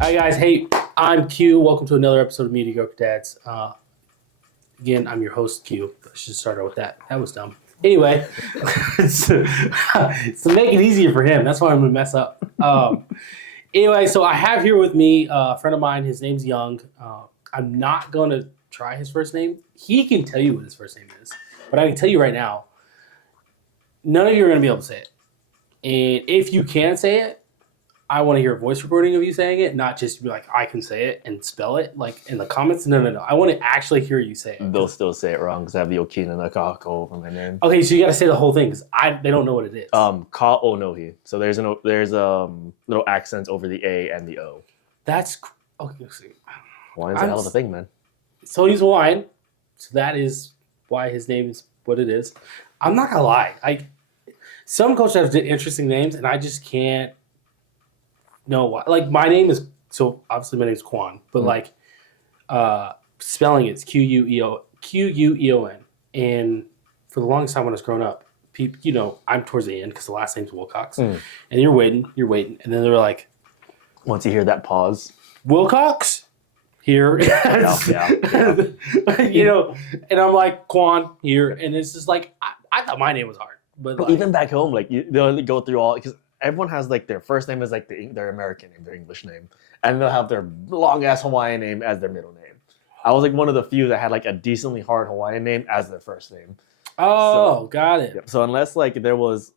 Hi guys, hey, I'm Q. Welcome to another episode of Mediocre Dads. Again, I'm your host, Q. I should start out with that. That was dumb. Anyway, to make it easier for him, that's why I'm gonna mess up. Anyway, so I have here with me a friend of mine. His name's Young. I'm not gonna try his first name. He can tell you what his first name is, but I can tell you right now, none of you are gonna be able to say it. And if you can say it, I want to hear a voice recording of you saying it, not just be like, I can say it and spell it, like in the comments. No. I want to actually hear you say it. They'll still say it wrong because I have the Okina and the Kako over my name. Okay, so you got to say the whole thing because they don't know what it is. Ka Onohi. So there's little accents over the A and the O. That's okay. Let's see. Hawaiian's a hell of a thing, man. So he's Hawaiian. So that is why his name is what it is. I'm not gonna lie. Some cultures have interesting names, and I just can't. No, like my name is obviously my name is Quan, but like spelling it's Queon. And for the longest time when I was growing up, people, I'm towards the end because the last name's Wilcox, and you're waiting, and then they were like, once you hear that pause, Wilcox here, yeah. And I'm like Quan here, and it's just like I thought my name was hard, but like, even back home, like they'll go through all because. Everyone has like their first name is like their American name, their English name, and they'll have their long ass Hawaiian name as their middle name. I was like one of the few that had like a decently hard Hawaiian name as their first name. Oh, got it. Yeah, so unless like there was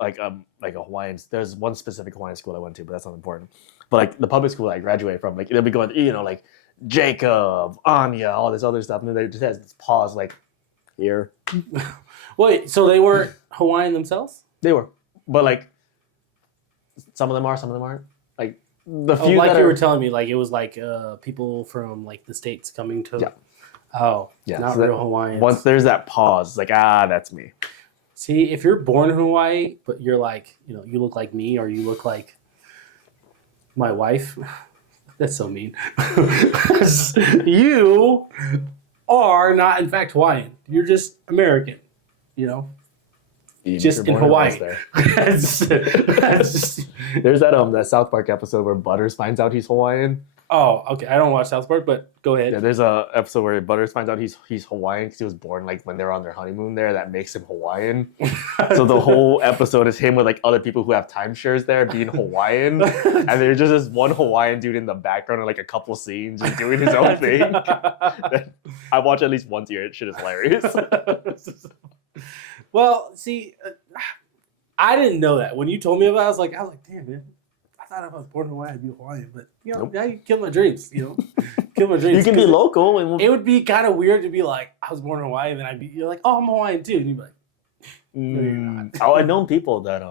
like a Hawaiian, there's one specific Hawaiian school I went to, but that's not important. But like the public school I graduated from, like they'll be going, like Jacob, Anya, all this other stuff, and then they just has this pause like here. Wait, so they weren't Hawaiian themselves? They were, but like. Some of them are, some of them aren't. Like the few like that you were telling me, like it was like people from like the States coming to. Yeah. Oh, yeah. not so real Hawaiians. Once there's that pause, it's like that's me. See, if you're born in Hawaii, but you're like, you look like me, or you look like my wife. That's so mean. You are not, in fact, Hawaiian. You're just American. Just in Hawaii. There's that South Park episode where Butters finds out he's Hawaiian. Oh, okay. I don't watch South Park, but go ahead. Yeah, there's a episode where Butters finds out he's Hawaiian because he was born like when they were on their honeymoon there. That makes him Hawaiian. So the whole episode is him with like other people who have timeshares there being Hawaiian, and there's just this one Hawaiian dude in the background in like a couple scenes just doing his own thing. I watch at least once a year. It shit is hilarious. Well, see, I didn't know that. When you told me about it, I was like, damn, man. I thought if I was born in Hawaii, I'd be Hawaiian. But, nope. Now you killed my dreams, Kill my dreams. You can be local. It would be kind of weird to be like, I was born in Hawaii, and then you're like, oh, I'm Hawaiian too. And you'd be like, no, you're not. I've known people that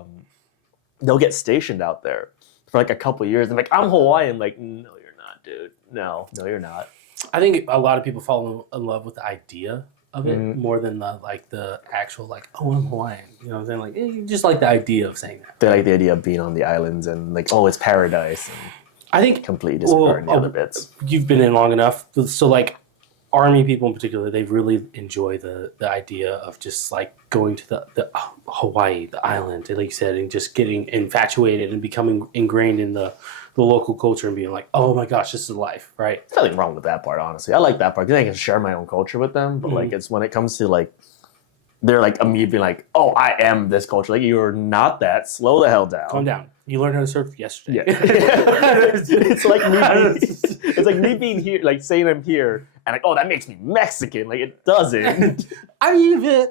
they'll get stationed out there for like a couple years. And like, I'm Hawaiian. Like, no, you're not, dude. No, you're not. I think a lot of people fall in love with the idea of it more than the actual I'm Hawaiian. You know what I'm saying? Like you just like the idea of saying that. They like the idea of being on the islands and like, it's paradise. And I think completely disregarding the other bits. You've been in long enough, so like Army people in particular, they really enjoy the idea of just like going to the Hawaii, the island, like you said, and just getting infatuated and becoming ingrained in the local culture and being like, oh my gosh, this is life, right? There's nothing wrong with that part, honestly. I like that part because I can share my own culture with them. But like, it's when it comes to like, they're like me being like, oh, I am this culture. Like, you're not that. Slow the hell down. Calm down. You learned how to surf yesterday. Yeah. It's like me. It's like me being here, like saying I'm here, and like, oh, that makes me Mexican. Like it doesn't. I even,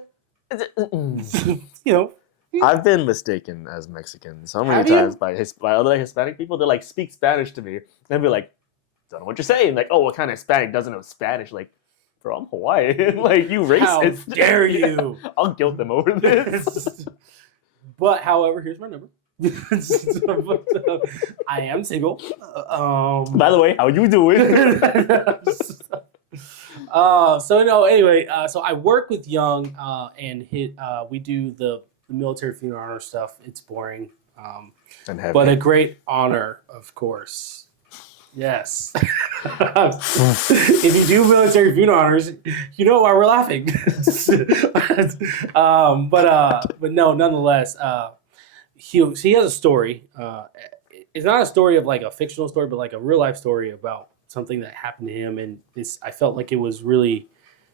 I've been mistaken as Mexican so many times by other Hispanic people. They like speak Spanish to me and be like, "Don't know what you're saying." Like, "Oh, what kind of Hispanic doesn't know Spanish?" Like, bro, I'm Hawaiian. Like, you racist. How dare you? I'll guilt them over this. But however, here's my number. I am single. By the way, how you doing? Anyway, so I work with Young and we do the military funeral honor stuff. It's boring, but a great honor, of course. Yes. If you do military funeral honors, you know why we're laughing. But no, nonetheless, he has a story. it's not a story of like a fictional story, but like a real life story about something that happened to him, and I felt like it was really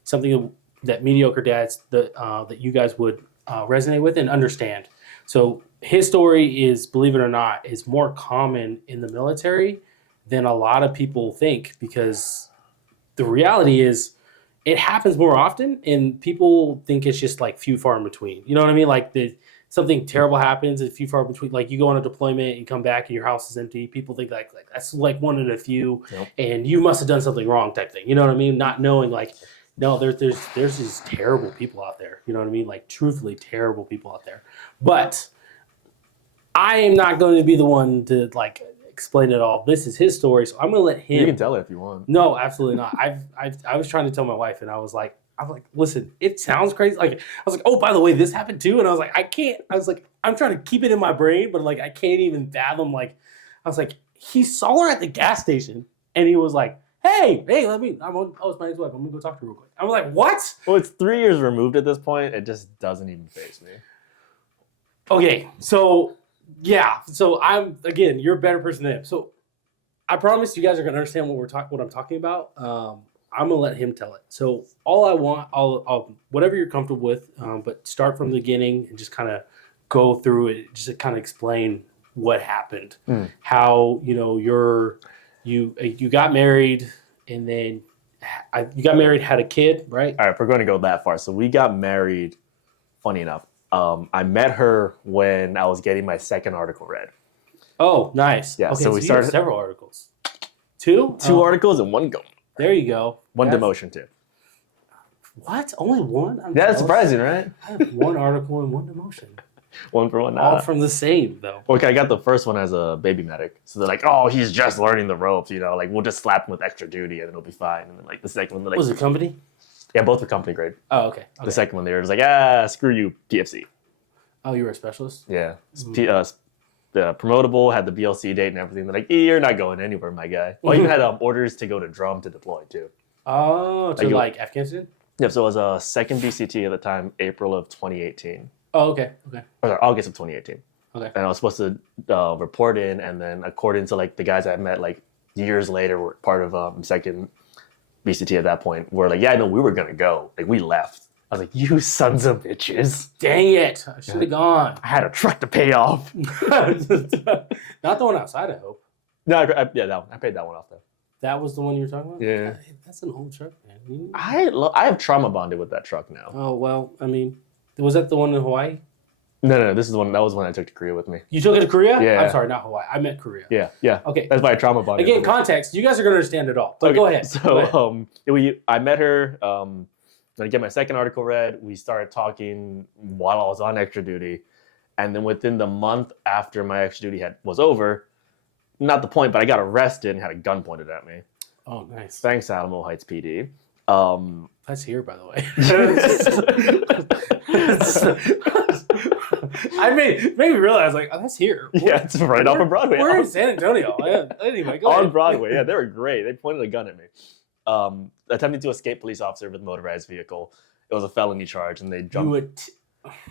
something that Mediocre Dads that you guys would resonate with and understand. So his story is, believe it or not, is more common in the military than a lot of people think, because the reality is it happens more often, and people think it's just like few far in between. You know what I mean? Like something terrible happens, and few far in between. Like you go on a deployment, and you come back, and your house is empty. People think like that's like one in a few, Yep. and you must have done something wrong, type thing. You know what I mean? Not knowing like, no, there's these terrible people out there. You know what I mean? Like truthfully terrible people out there. But I am not going to be the one to like explain it all. This is his story, so I'm going to let him. You can tell it if you want. No, absolutely not. I was trying to tell my wife, and I was like, listen, it sounds crazy. Like I was like, oh, by the way, this happened too, and I was like, I can't. I was like, I'm trying to keep it in my brain, but like I can't even fathom. Like I was like, he saw her at the gas station, and he was like, hey, it's my ex-wife. I'm gonna go talk to her real quick. I'm like, what? Well, it's 3 years removed at this point. It just doesn't even faze me. Okay, so yeah, so again, you're a better person than him. So I promise you guys are gonna understand what I'm talking about. I'm gonna let him tell it. So all I want, I'll whatever you're comfortable with, but start from the beginning and just kind of go through it, just to kind of explain what happened, how you got married, and then you got married, had a kid, right? All right, if we're going to go that far. So we got married, funny enough. I met her when I was getting my second article read. Oh, nice. Yeah, okay, so we you started have several articles. Two articles and one go. There you go. One demotion too. What? Only one? Yeah, that's surprising, right? I have one article and one demotion. One for one. All from the same, though. Okay, I got the first one as a baby medic. So they're like, oh, he's just learning the ropes, like we'll just slap him with extra duty and it'll be fine. And then like the second one, they're like, Was it company? Yeah, both were company grade. Oh, okay. The second one, they were just like, screw you, PFC. Oh, you were a specialist? Yeah. The promotable, had the BLC date and everything. They're like, you're not going anywhere, my guy. Well, I even had orders to go to drum to deploy too. Oh, to like Afghanistan? Yep, so it was a second BCT at the time, April of 2018. Oh, okay. Or sorry, August of 2018. Okay. And I was supposed to report in, and then according to like the guys I met like years later were part of second BCT at that point, were like, yeah, no, we were gonna go. Like we left. I was like, you sons of bitches. Dang it. I should have gone. I had a truck to pay off. Not the one outside, I hope. No, that one. I paid that one off though. That was the one you were talking about? Yeah. That's an old truck, man. I have trauma bonded with that truck now. Oh, well, I mean, was that the one in Hawaii? No, this is the one. That was one I took to Korea with me. You took it to Korea? Yeah. I'm sorry, not Hawaii. I meant Korea. Yeah. Okay. That's why I trauma bonded. Again, context. You guys are going to understand it all. But go ahead. So, I met her. Then I get my second article read. We started talking while I was on extra duty, and then within the month after my extra duty was over, not the point, but I got arrested and had a gun pointed at me. Oh, nice. Thanks, Alamo Heights PD. That's here, by the way. I made me realize, like, oh, that's here. Yeah, it's right off of Broadway. We're in San Antonio. Anyway, go ahead. On Broadway, yeah, they were great. They pointed a gun at me. Attempting to escape police officer with motorized vehicle. It was a felony charge, and they jumped.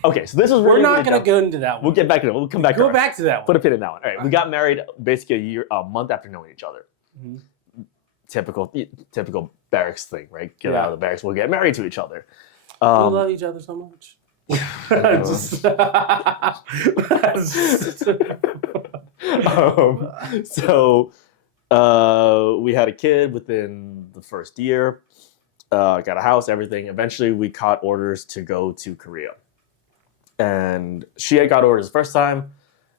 Okay, so this is we're not going to go into that one. We'll get back to it. We'll come back. Go back to that one. Put a pin in that one. All right, we got married basically a month after knowing each other. Mm-hmm. Typical barracks thing, right? Get out of the barracks. We'll get married to each other. We love each other so much. So we had a kid within the first year. Got a house, everything. Eventually, we caught orders to go to Korea. And she had got orders the first time,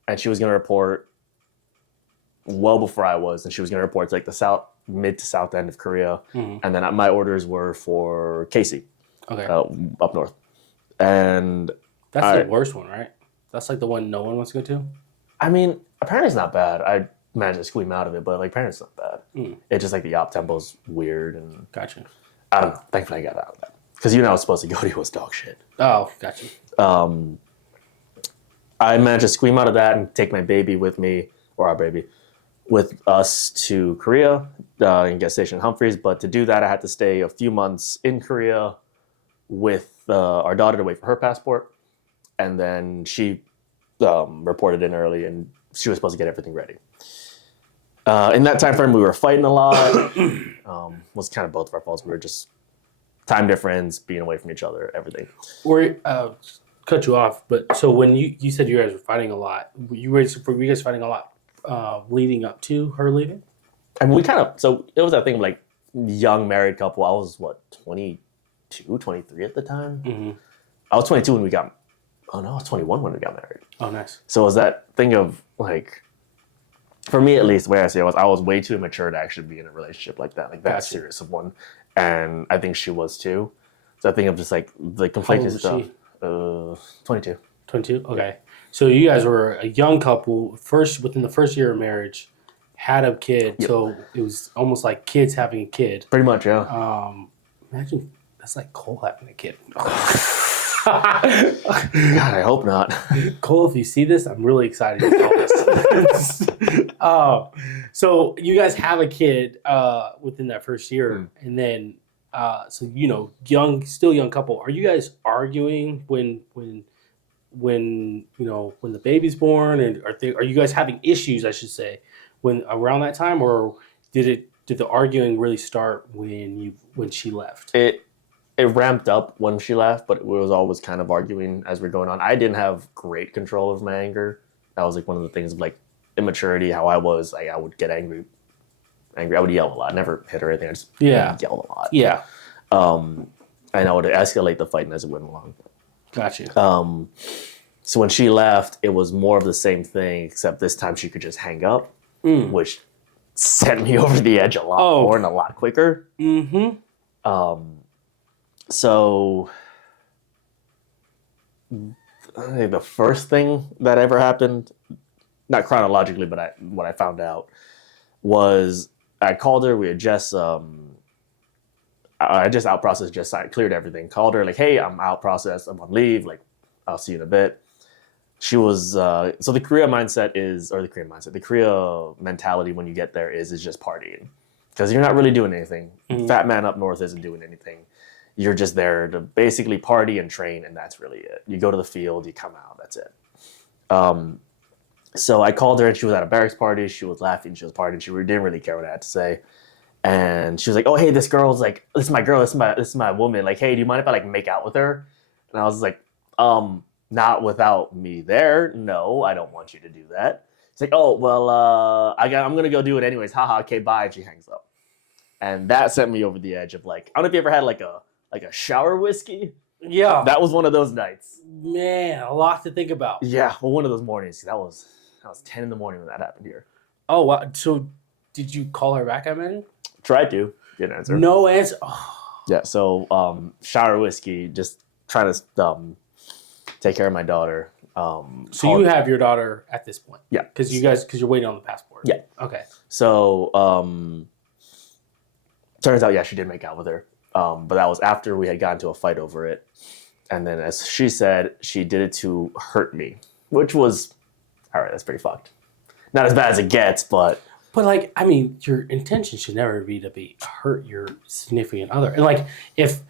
and she was going to report well before I was, and she was going to report to like the mid to south end of Korea. Mm-hmm. And then my orders were for Casey, up north. And that's the worst one, right? That's like the one no one wants to go to? I mean, apparently it's not bad. I managed to squeam out of it, but like apparently it's not bad. It's just like the op tempo's weird and gotcha. I don't know. Thankfully I got out of that. Because I was supposed to go to was dog shit. Oh, gotcha. I managed to squeam out of that and take my baby with me, or our baby, with us to Korea and get stationed in Humphreys. But to do that, I had to stay a few months in Korea with our daughter to wait for her passport. And then she reported in early, and she was supposed to get everything ready. In that time frame, we were fighting a lot. Was kind of both of our faults. We were just time difference, being away from each other, everything. Cut you off, but so when you said you guys were fighting a lot, were you guys fighting a lot leading up to her leaving? I mean, so it was that thing of like young married couple. I was 22, 23 at the time. Mm-hmm. I was 22 when we got, I was 21 when we got married. Oh, nice. So it was that thing of like, for me at least, the way I see it was I was way too immature to actually be in a relationship like that Gotcha. serious of one. And I think she was too. So I think of just like the conflicted stuff. 22. 22? Okay. So you guys were a young couple, within the first year of marriage, had a kid. Yep. So it was almost like kids having a kid. Pretty much, yeah. Imagine that's like Cole having a kid. God, I hope not. Cole, if you see this, I'm really excited to tell this. So you guys have a kid within that first year, and then so still young couple. Are you guys arguing when the baby's born, and are you guys having issues? I should say, when around that time, or did the arguing really start when she left? It ramped up when she left, but it was always kind of arguing as we're going on. I didn't have great control of my anger. That was like one of the things of like immaturity, how I was. Like I would get angry. I would yell a lot. I never hit or anything. I just yelled a lot. Yeah. And I would escalate the fighting as it went along. Gotcha. So when she left, it was more of the same thing, except this time she could just hang up, which sent me over the edge a lot more and a lot quicker. Mm-hmm. So I think the first thing that ever happened, not chronologically, but what I found out was I called her. We had just I just out processed, I cleared everything. Called her like, hey, I'm out processed. I'm on leave. Like, I'll see you in a bit. She was so the Korea mentality when you get there is just partying, because you're not really doing anything. Mm-hmm. Fat man up north isn't doing anything. You're just there to basically party and train, and that's really it. You go to the field, you come out, that's it. So I called her, and she was at a barracks party. She was laughing, she was partying. She didn't really care what I had to say. And she was like, oh, hey, this girl's like, this is my girl, this is my woman. Like, hey, do you mind if I like make out with her? And I was like, not without me there. No, I don't want you to do that. She's like, oh, well, I'm going to go do it anyways. Haha, okay, bye. And she hangs up. And that sent me over the edge of like, I don't know if you ever had like a shower whiskey. Yeah. That was one of those nights. Man, a lot to think about. Yeah, well, one of those mornings. That was 10 in the morning when that happened here. Oh, wow. So did you call her back, I imagine? Tried to. Didn't answer. No answer. Oh. Yeah, so shower whiskey, just trying to take care of my daughter. So you have your daughter at this point? Yeah. Because you're waiting on the passport? Yeah. Okay. So turns out, yeah, she did make out with her. But that was after we had gotten to a fight over it. And then as she said, she did it to hurt me, which was, all right, that's pretty fucked. Not as bad as it gets, but... But, like, I mean, your intention should never be to hurt your significant other. And, like, if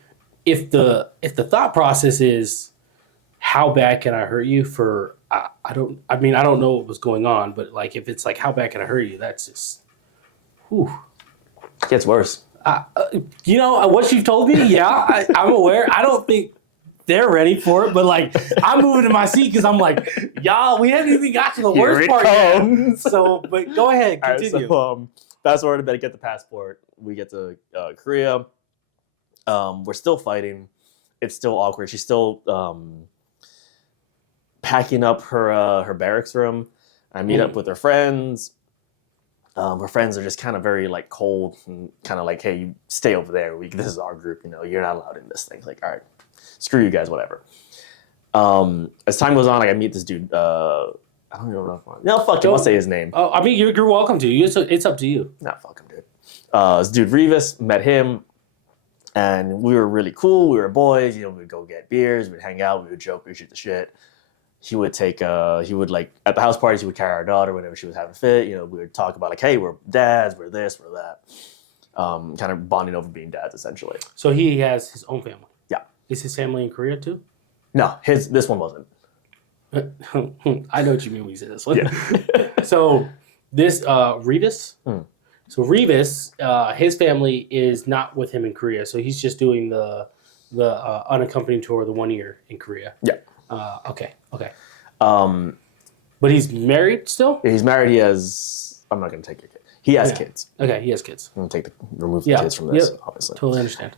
the thought process is, how bad can I hurt you for... I don't know what was going on, but, like, if it's like, how bad can I hurt you, that's just... Whew. It gets worse. What you've told me, yeah, I'm aware. I don't think they're ready for it, but like I'm moving in my seat because I'm like, y'all, we haven't even got to the worst part yet. So, but go ahead, continue. All right, so fast forward a bit, get the passport. We get to Korea. We're still fighting. It's still awkward. She's still packing up her barracks room. I meet up with her friends. Her friends are just kind of very like cold and kind of like, hey, you stay over there. This is our group. You're not allowed in this thing. Like, all right, screw you guys, whatever. As time goes on, like I meet this dude. I don't even know. No, fuck him. I'll say his name. Oh, I mean, you're welcome to. It's up to you. Nah, fuck him, dude. This dude Revis, met him, and we were really cool. We were boys. We'd go get beers. We'd hang out. We would joke. We'd shoot the shit. He would like at the house parties, he would carry our daughter whenever she was having a fit. We would talk about like, hey, we're dads, we're this, we're that. Kind of bonding over being dads, essentially. So he has his own family? Yeah. Is his family in Korea too? No, this one wasn't. I know what you mean when you say this one. Yeah. So This Revis. Hmm. So Revis, his family is not with him in Korea, so he's just doing the unaccompanied tour, the 1 year in Korea. Yeah. Okay. Um, But he's married still. he's married. He has. I'm not gonna take your kid. He has kids. Okay, he has kids. I'm gonna remove the kids from this. Obviously. Totally understand.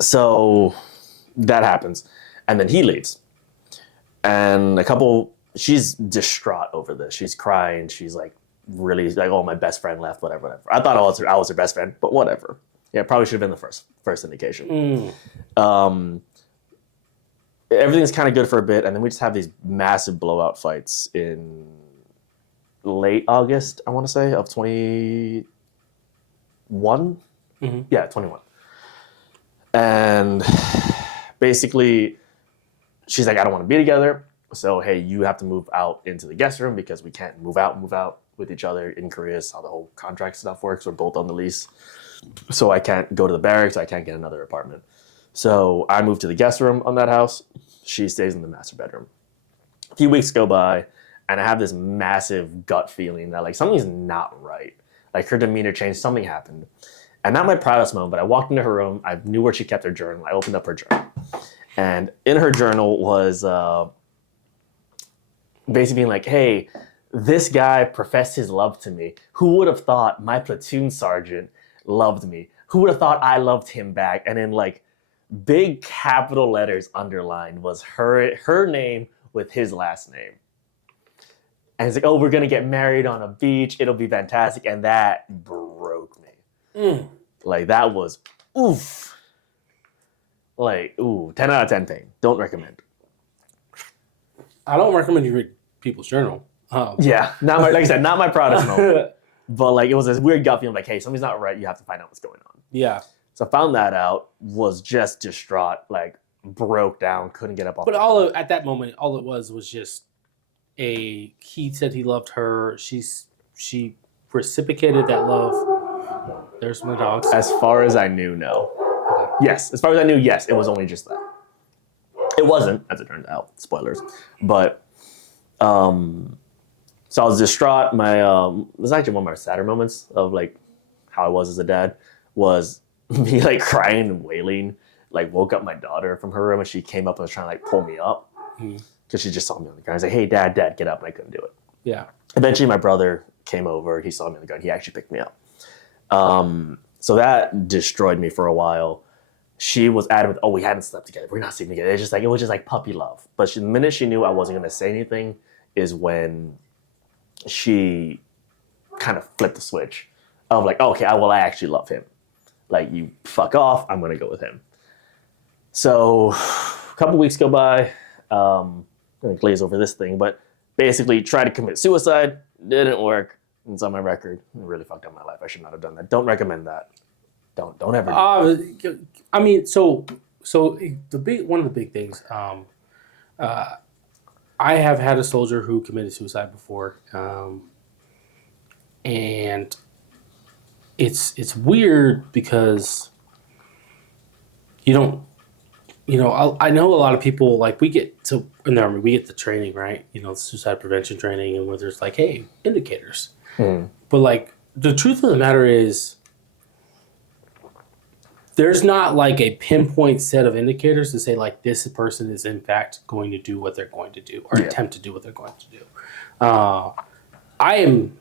So that happens, and then he leaves, and she's distraught over this. She's crying. She's like really like, oh, my best friend left. Whatever. I thought I was her best friend, but whatever. Yeah, probably should have been the first indication. Everything's kind of good for a bit, and then we just have these massive blowout fights in late August, I want to say, of 21. Mm-hmm. Yeah, 21. And basically, she's like, I don't want to be together. So, hey, you have to move out into the guest room because we can't move out with each other in Korea. Is how the whole contract stuff works. We're both on the lease. So I can't go to the barracks. I can't get another apartment. So I moved to the guest room on that house. She stays in the master bedroom. A few weeks go by, and I have this massive gut feeling that like something's not right. Like her demeanor changed, something happened. And not my proudest moment, but I walked into her room. I knew where she kept her journal. I opened up her journal. And in her journal was basically being like, hey, this guy professed his love to me. Who would have thought my platoon sergeant loved me? Who would have thought I loved him back? And in like big capital letters underlined was her name with his last name. And it's like, oh, we're going to get married on a beach. It'll be fantastic. And that broke me. Like, that was, oof. Like, 10 out of 10 pain. Don't recommend. I don't recommend you read people's journal. Yeah, like I said, not my proudest moment. But, like, it was this weird gut feeling, like, hey, something's not right. You have to find out what's going on. Yeah. So I found that out, was just distraught, like, broke down, couldn't get up off. But at that moment, all it was just he said he loved her. She reciprocated that love. There's my dogs. As far as I knew, no. Okay. Yes, as far as I knew, yes, it was only just that. It wasn't, as it turned out. Spoilers. But, so I was distraught. This was actually one of my sadder moments of, like, how I was as a dad, was me, like, crying and wailing. Like, woke up my daughter from her room, and she came up and was trying to, like, pull me up. Because she just saw me on the ground. I was like, hey, dad, get up. And I couldn't do it. Yeah. Eventually, my brother came over. He saw me on the ground. He actually picked me up. So that destroyed me for a while. She was adamant, oh, we hadn't slept together. We're not sleeping together. It was just like puppy love. But the minute she knew I wasn't going to say anything is when she kind of flipped the switch of like, oh, okay, I actually love him. Like, you fuck off. I'm going to go with him. So a couple weeks go by. I'm going to glaze over this thing, but basically tried to commit suicide. Didn't work. It's on my record. It really fucked up my life. I should not have done that. Don't recommend that. Don't ever do that. I mean, so one of the big things, I have had a soldier who committed suicide before, and it's weird because I know a lot of people, like, we get in the Army, we get the training, right? Suicide prevention training, and where there's like, hey, indicators. But like, the truth of the matter is, there's not like a pinpoint set of indicators to say like this person is in fact going to do what they're going to do or attempt to do what they're going to do. I am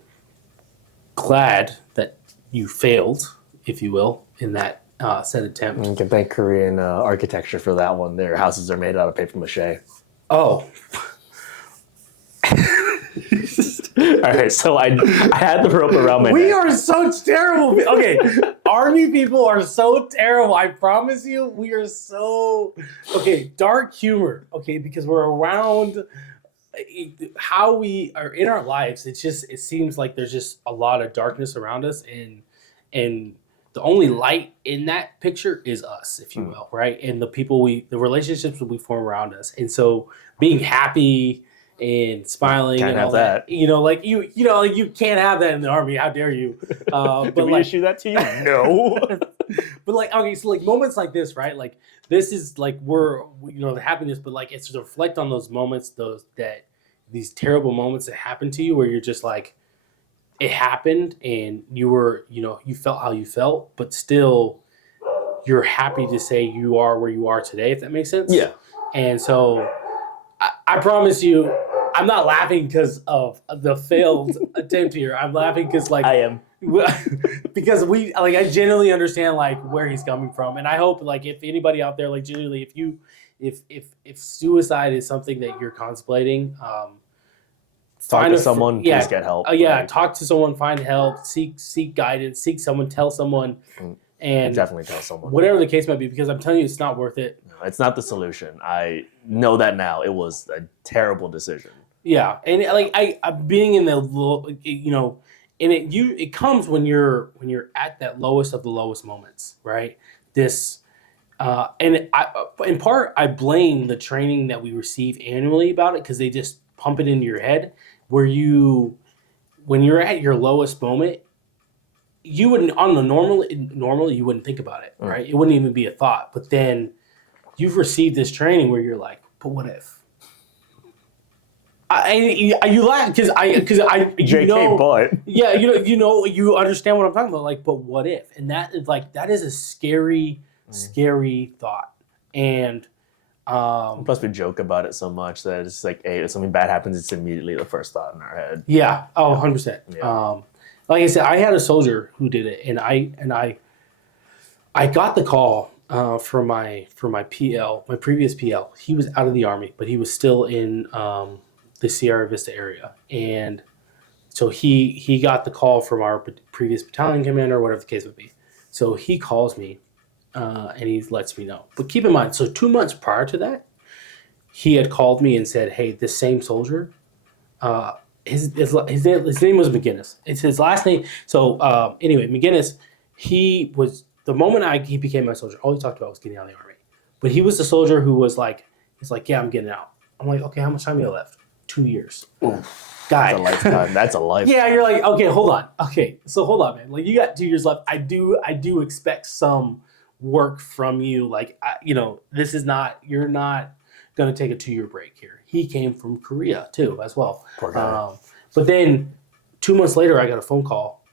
glad that you failed, if you will, in that said attempt. You can thank Korean architecture for that one. Their houses are made out of paper mache. Oh. All right, so I had the rope around my neck. We are so terrible. Okay, Army people are so terrible. I promise you, we are so... Okay, dark humor. Okay, because we're around how we are in our lives. It seems like there's just a lot of darkness around us, and the only light in that picture is us, if you will, right? And the relationships that we form around us. And so being happy and smiling can't and have all that. You can't have that in the Army. How dare you? Did we issue that to you? No. But like, okay, so like moments like this, right? Like, this is like the happiness, but like it's to reflect on those moments, that these terrible moments that happen to you where you're just like, it happened and you were, you felt how you felt, but still you're happy to say you are where you are today, if that makes sense. Yeah. And so I promise you, I'm not laughing because of the failed attempt here. I'm laughing because like I am. because I genuinely understand like where he's coming from, and I hope like if anybody out there like genuinely if suicide is something that you're contemplating, talk to someone, please get help. Talk to someone, find help, seek guidance, seek someone, tell someone, and definitely tell someone. Whatever the case might be, because I'm telling you, it's not worth it. No, it's not the solution. I know that now. It was a terrible decision. Yeah, and like I being in the and it comes when you're at that lowest of the lowest moments, right? This. In part, I blame the training that we receive annually about it because they just pump it into your head when you're at your lowest moment, you wouldn't on the normally you wouldn't think about it, right? It wouldn't even be a thought. But then you've received this training where you're like, but what if? You laugh because JK, but yeah, you understand what I'm talking about. Like, but what if? And that is a scary thought. And plus we joke about it so much that it's like, hey, if something bad happens, it's immediately the first thought in our head. Yeah. Oh, 100%. Yeah. Like I said, I had a soldier who did it, and I got the call for my PL, my previous PL. He was out of the Army, but he was still in the Sierra Vista area, and so he got the call from our previous battalion commander, whatever the case would be. So he calls me. And he lets me know. But keep in mind, so 2 months prior to that, he had called me and said, hey, this same soldier, his name was McGinnis. It's his last name. So anyway, McGinnis, the moment he became my soldier, all he talked about was getting out of the Army. But he was the soldier who was like, he's like, yeah, I'm getting out. I'm like, okay, how much time you have left? 2 years. Guy. That's a lifetime. That's a lifetime. Yeah, you're like, okay, hold on. Okay, so hold on, man. Like, you got 2 years left. I do expect some work from you. Like, this is not, you're not going to take a 2-year break here. He came from Korea too, as well. Poor guy. But then 2 months later, I got a phone call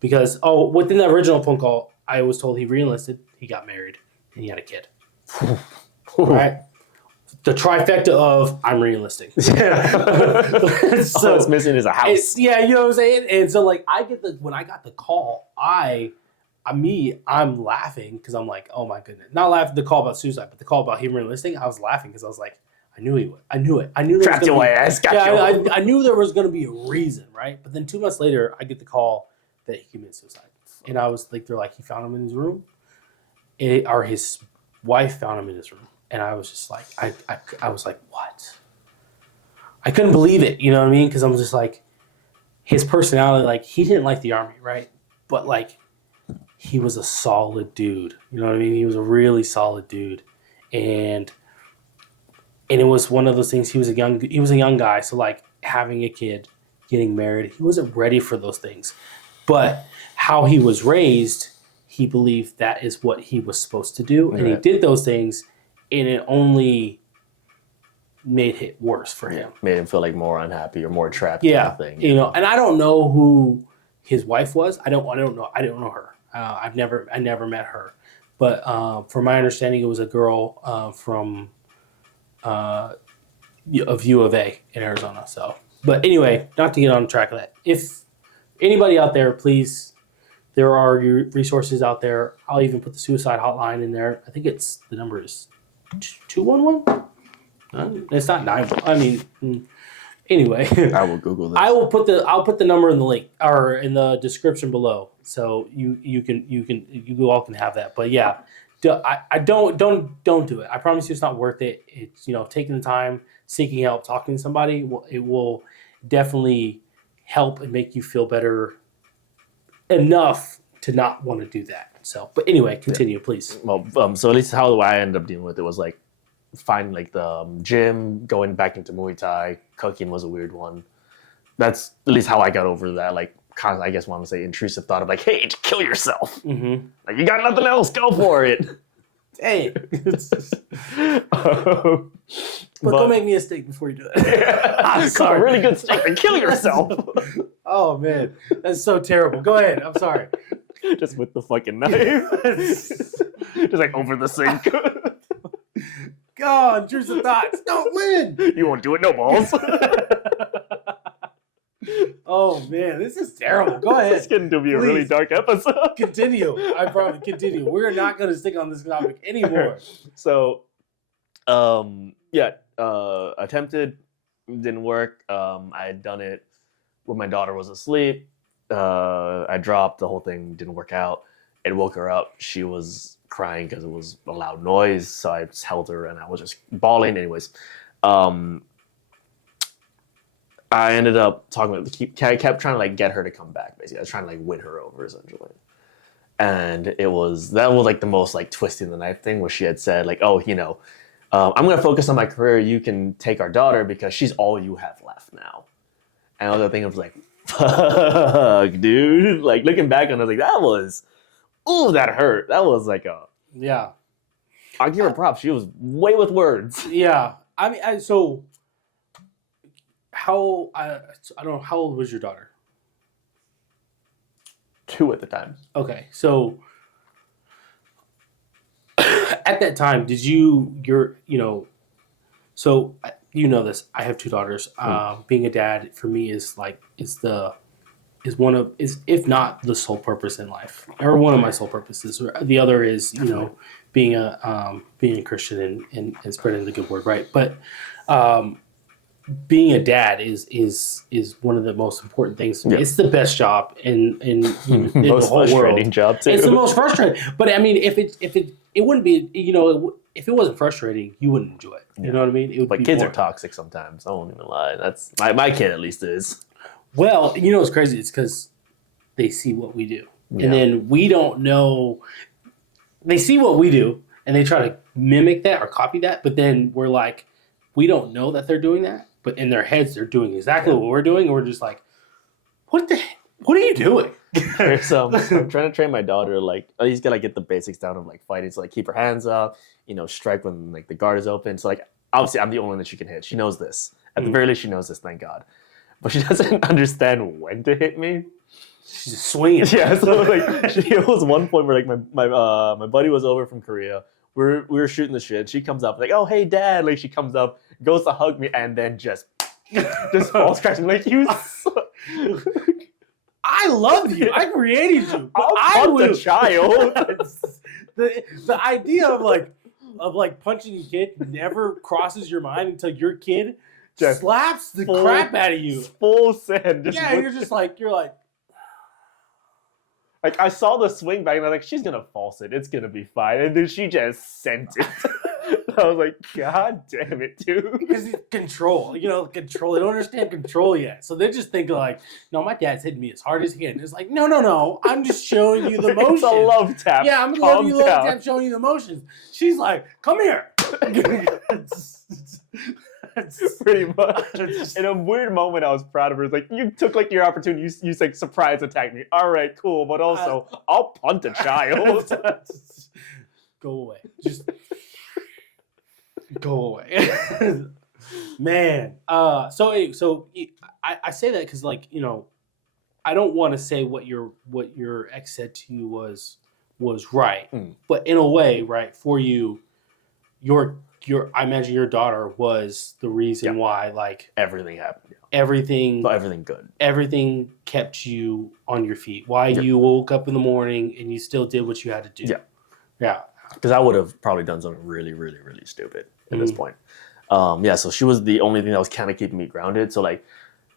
because, within that original phone call, I was told he re-enlisted, he got married, and he had a kid. Right? The trifecta of I'm re-enlisting. So all it's missing is a house. You know what I'm saying? And so like when I got the call, I'm laughing because I'm like, oh my goodness. Not laughing the call about suicide, but the call about him re-enlisting, I was laughing because I was like, I knew he would. I knew it. I knew there trapped your ass. I knew there was going to be a reason, right? But then 2 months later, I get the call that he committed suicide. And I was like, they're like, he found him in his room. Or his wife found him in his room. And I was just like, I was like, what? I couldn't believe it, you know what I mean? Because I'm just like, his personality, like, he didn't like the Army, right? But like, he was a solid dude. You know what I mean? He was a really solid dude. And it was one of those things, he was a young guy. So like having a kid, getting married, he wasn't ready for those things. But how he was raised, he believed that is what he was supposed to do. And he did those things, and it only made it worse for him. Made him feel like more unhappy or more trapped. Yeah. Kind of thing. And I don't know who his wife was. I don't know. I don't know her. I never met her. But from my understanding, it was a girl from of U of A in Arizona. So, but anyway, not to get on track of that. If anybody out there, please, there are resources out there. I'll even put the suicide hotline in there. I think the number is 211. It's not 911. I mean, anyway. I will Google this. I'll put the number in the link or in the description below, so you all can have that. But yeah, I don't do it. I promise you, it's not worth it. It's taking the time, seeking help, talking to somebody. It will definitely help and make you feel better enough to not want to do that. So, but anyway, continue, please. Well, so at least how I ended up dealing with it was like finding like the gym, going back into Muay Thai, cooking was a weird one. That's at least how I got over that. Like, kind of, I guess, want to say intrusive thought of like, hey, kill yourself. Mm-hmm. Like, you got nothing else, go for it. Dang. Um, But don't make me a steak before you do it. I'm Come on, sorry. really good steak and kill yourself. Oh man, that's so terrible. Go ahead. I'm sorry. Just with the fucking knife. Just like over the sink. God, intrusive thoughts. Don't win. You won't do it, no balls. Oh man, this is terrible. Go It's ahead. getting to be a really Please. dark episode. Continue. I promise. Continue. We're not going to stick on this topic anymore. So, attempted, didn't work. I had done it when my daughter was asleep. I dropped, the whole thing didn't work out. It woke her up. She was crying because it was a loud noise. So I just held her and I was just bawling. Anyways, I ended up talking with I kept trying to like get her to come back. Basically, I was trying to like win her over essentially. And that was like the most like twisting the knife thing, where she had said like, oh, I'm gonna focus on my career. You can take our daughter because she's all you have left now. And the other thing was like, fuck, dude. Like looking back on it, I was like, that hurt. That was like Yeah. I give her props. She was way with words. Yeah. I mean, I don't know, how old was your daughter? 2 at the time. Okay, so at that time, did you so you know this, I have 2 daughters. Being a dad for me is if not the sole purpose in life, or one of my sole purposes. The other is, being a Christian and spreading the good word, right? But being a dad is one of the most important things to me. Yeah. It's the best job in the whole world. Job too. It's the most frustrating. But I mean, if it wouldn't be, if it wasn't frustrating, you wouldn't enjoy it. You know what I mean? It would kids are toxic sometimes. I won't even lie. That's my kid at least is. Well, what's crazy? It's because they see what we do, and then we don't know. They see what we do, and they try to mimic that or copy that. But then we're like, we don't know that they're doing that. But in their heads, they're doing exactly what we're doing, and we're just like, what are you doing? So I'm trying to train my daughter, like, at least gotta get the basics down of like fighting. So like keep her hands up, strike when like the guard is open. So like obviously I'm the only one that she can hit. She knows this. At the very least, she knows this, thank God. But she doesn't understand when to hit me. She's just swinging. Yeah, so like it was one point where like my buddy was over from Korea. We were shooting the shit. She comes up like, oh hey dad, like she comes up, goes to hug me, and then just falls crashing like you. I love you. I created you. I was a child. The idea of like punching a kid never crosses your mind until your kid just slaps the crap out of you. Full send. You're like. Like, I saw the swing back, and I was like, she's going to false it. It's going to be fine. And then she just sent it. I was like, God damn it, dude. Because it's control. Control. They don't understand control yet. So they just think like, no, my dad's hitting me as hard as he can. It's like, no. I'm just showing you the motions. It's a love tap. Yeah, I'm loving you love tap, showing you the motions. She's like, come here. Pretty much. In a weird moment, I was proud of her. It's like, you took like your opportunity. You like surprise attack me. All right, cool. But also, I'll punt a child. Go away. Just go away. Man. So I say that because I don't want to say what your ex said to you was right, but in a way, right, for you, I imagine your daughter was the reason why, like, everything happened. Yeah. Everything good. Everything kept you on your feet. Why you woke up in the morning and you still did what you had to do. Yeah. Yeah. Because I would have probably done something really, really, really stupid at this point. So she was the only thing that was kind of keeping me grounded. So, like,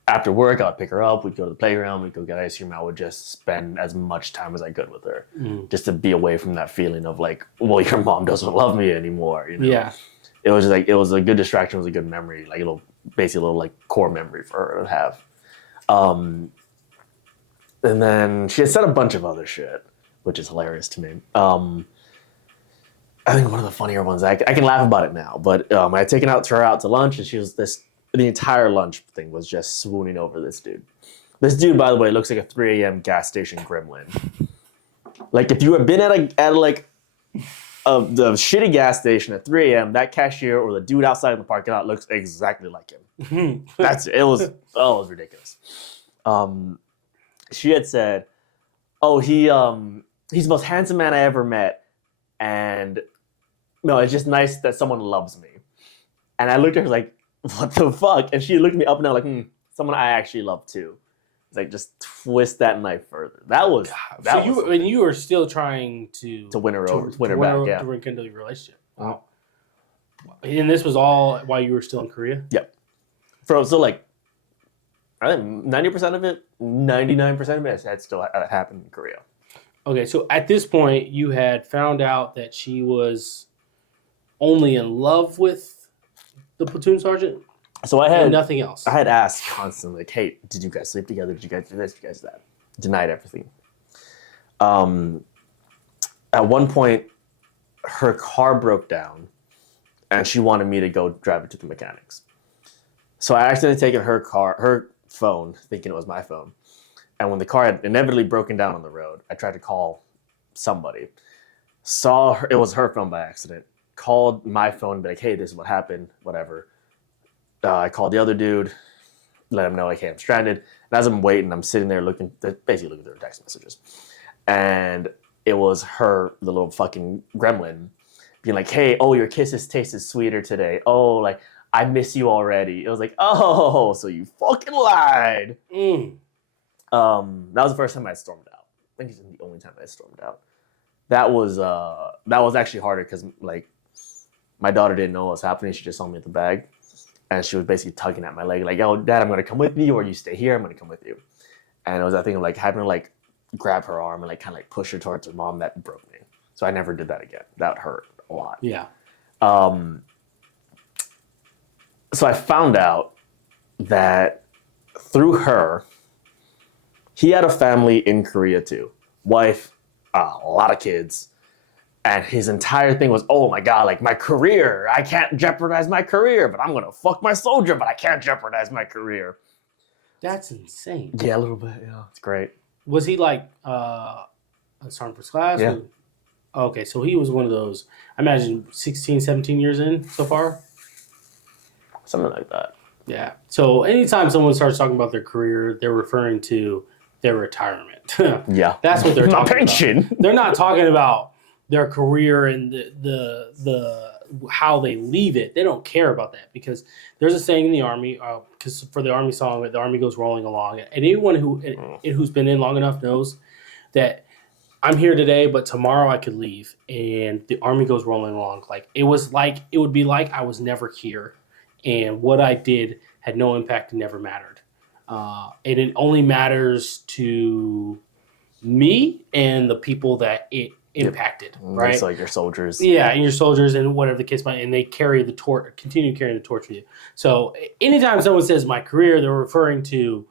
after work, I would pick her up. We'd go to the playground. We'd go get ice cream. I would just spend as much time as I could with her, just to be away from that feeling of like, well, your mom doesn't love me anymore. Yeah. It was like, it was a good distraction. It was a good memory, like basically a little like core memory for her to have. And then she had said a bunch of other shit, which is hilarious to me. I think one of the funnier ones, I can laugh about it now, but I had taken her out to lunch, and she was the entire lunch thing was just swooning over this dude. This dude, by the way, looks like a 3 a.m. gas station gremlin. Like, if you had been at of the shitty gas station at 3 a.m., that cashier or the dude outside in the parking lot looks exactly like him. It was ridiculous. She had said, "Oh, he's the most handsome man I ever met, and no, it's just nice that someone loves me." And I looked at her like, "What the fuck?" And she looked at me up and down like, "Someone I actually love too." It's like, just twist that knife further. You were still trying to win her over, win her back, yeah, to rekindle your relationship. Wow. And this was all while you were still in Korea? Yep. So like, I think 90% of it, 99% of it had still happened in Korea. Okay, so at this point, you had found out that she was only in love with the platoon sergeant? So I had nothing else. I had asked constantly, like, "Hey, did you guys sleep together? Did you guys do this? Did you guys do that?" Denied everything. At one point, her car broke down, and she wanted me to go drive it to the mechanics. So I accidentally taken her phone, thinking it was my phone. And when the car had inevitably broken down on the road, I tried to call somebody. Saw her, it was her phone by accident. Called my phone and be like, "Hey, this is what happened, whatever." I called the other dude, let him know, like, "Hey, I'm stranded." And as I'm waiting, I'm sitting there basically looking through her text messages. And it was her, the little fucking gremlin, being like, "Hey, oh, your kisses tasted sweeter today. Oh, like, I miss you already." It was like, "Oh, so you fucking lied." That was the first time I stormed out. I think it's the only time I stormed out. That was actually harder because, like, my daughter didn't know what was happening. She just saw me at the bag. And she was basically tugging at my leg, like, "Oh, Dad, I'm going to come with you, or you stay here, I'm going to come with you." And it was that thing of, like, having to, like, grab her arm and, like, kind of, like, push her towards her mom. That broke me. So I never did that again. That hurt a lot. Yeah. So I found out that through her, he had a family in Korea too. Wife, a lot of kids. And his entire thing was, "Oh my God, like, my career. I can't jeopardize my career, but I'm going to fuck my soldier, but I can't jeopardize my career." That's insane. Yeah, a little bit. Yeah, it's great. Was he like a sergeant first class? Yeah. Okay, so he was one of those, I imagine 16, 17 years in so far? Something like that. Yeah. So anytime someone starts talking about their career, they're referring to their retirement. Yeah. That's what they're My talking pension. about. They're not talking about their career and the how they leave it. They don't care about that, because there's a saying in the Army, because for the Army song, the Army goes rolling along. And anyone who's been in long enough knows that I'm here today, but tomorrow I could leave, and the Army goes rolling along. Like, it would be like I was never here, and what I did had no impact and never mattered. And it only matters to me and the people that it impacted, right? It's like your soldiers. Yeah, and your soldiers and whatever the case might, and they carry the torch, continue carrying the torch with you. So anytime someone says my career, they're referring to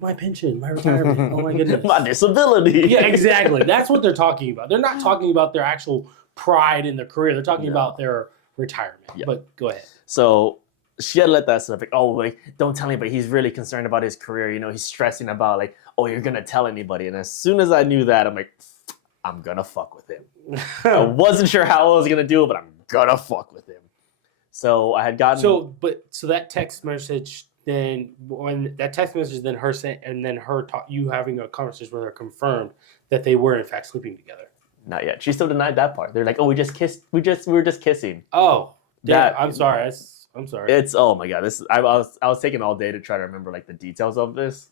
my pension, my retirement. Oh my goodness. My disability. Yeah, exactly. That's what they're talking about. They're not talking about their actual pride in their career. They're talking about their retirement. Yeah. But go ahead. So she had let that stuff, like, "Oh, like, don't tell anybody. He's really concerned about his career. You know, he's stressing about, like, oh, you're going to tell anybody." And as soon as I knew that, I'm like, I'm going to fuck with him. I wasn't sure how I was going to do it, but I'm going to fuck with him. So I had gotten... So that text message, then her saying, and then you having a conversation with her confirmed that they were in fact sleeping together. Not yet. She still denied that part. They're like, "Oh, we just kissed. We were just kissing." Oh, yeah. I'm sorry. I'm sorry. It's, oh my God. I was taking all day to try to remember, like, the details of this.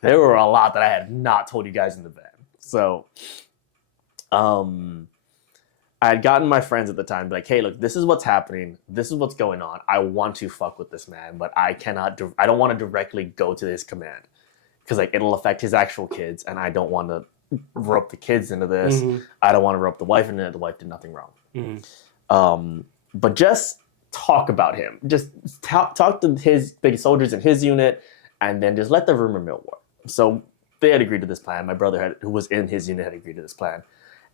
There were a lot that I had not told you guys in the van. So, I had gotten my friends at the time, like, "Hey, look, this is what's happening. This is what's going on. I want to fuck with this man, but I don't want to directly go to his command, because, like, it'll affect his actual kids, and I don't want to rope the kids into this. Mm-hmm. I don't want to rope the wife into it. The wife did nothing wrong." Mm-hmm. But just talk about him. Just talk to his big soldiers in his unit, and then just let the rumor mill work. So they had agreed to this plan. My brother, who was in his unit, had agreed to this plan.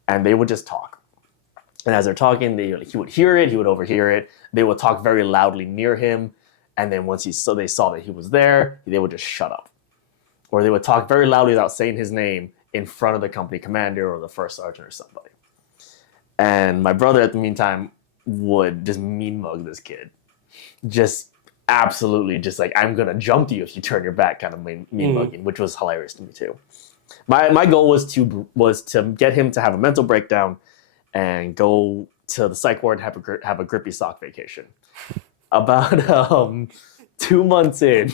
And they would just talk. And as they're talking, he would hear it, he would overhear it. They would talk very loudly near him. And then once they saw that he was there, they would just shut up. Or they would talk very loudly without saying his name in front of the company commander or the first sergeant or somebody. And my brother, at the meantime, would just mean mug this kid. Just absolutely just like, I'm going to jump you if you turn your back kind of mean mugging, which was hilarious to me too. My goal was to get him to have a mental breakdown and go to the psych ward and have a grippy sock vacation. About 2 months in,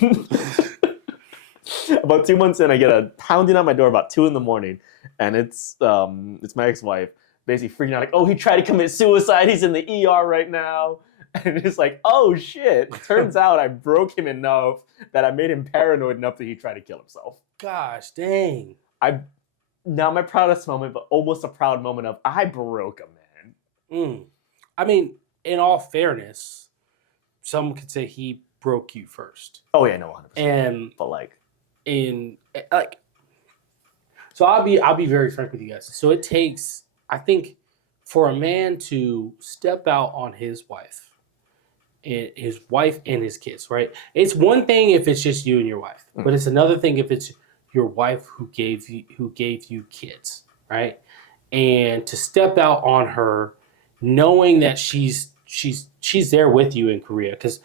I get a pounding on my door about 2 a.m, and it's my ex-wife basically freaking out like, oh, he tried to commit suicide. He's in the ER right now. And it's like, oh shit! Turns out I broke him enough that I made him paranoid enough that he tried to kill himself. Gosh, dang! Not my proudest moment, but almost a proud moment of I broke a man. I mean, in all fairness, some could say he broke you first. Oh yeah, no, 100%. And but so I'll be very frank with you guys. So it takes, I think, for a man to step out on his wife and his kids, right? It's one thing if it's just you and your wife, but it's another thing if it's your wife who gave you kids, right? And to step out on her, knowing that she's there with you in Korea, because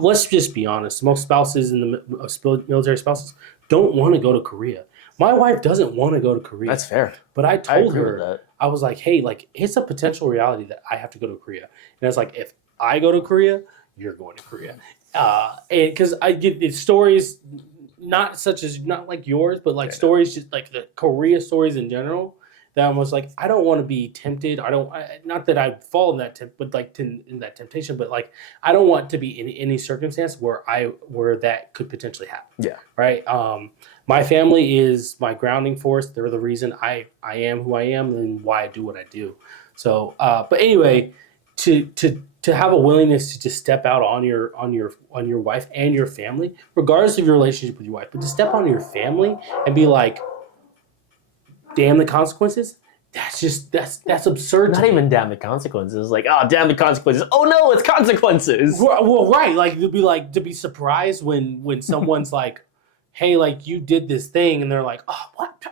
let's just be honest, most spouses in the military spouses don't want to go to Korea. My wife doesn't want to go to Korea. That's fair. But I told her, I was like, hey, like, it's a potential reality that I have to go to Korea. And it's like, if I go to Korea, you're going to Korea. Because I get stories, not like yours, but like stories, just like the Korea stories in general, that I was like, I don't want to be tempted. Not that I'd fall in that in that temptation, but like, I don't want to be in any circumstance where that could potentially happen. Yeah. Right. My family is my grounding force. They're the reason I am who I am and why I do what I do. So, but anyway, to have a willingness to just step out on your wife and your family, regardless of your relationship with your wife, but to step on your family and be like, damn the consequences. That's absurd. Not even damn the consequences. Like, oh, damn the consequences. Oh no, it's consequences. Well, right. Like to be surprised when someone's like, hey, like, you did this thing, and they're like, oh, what?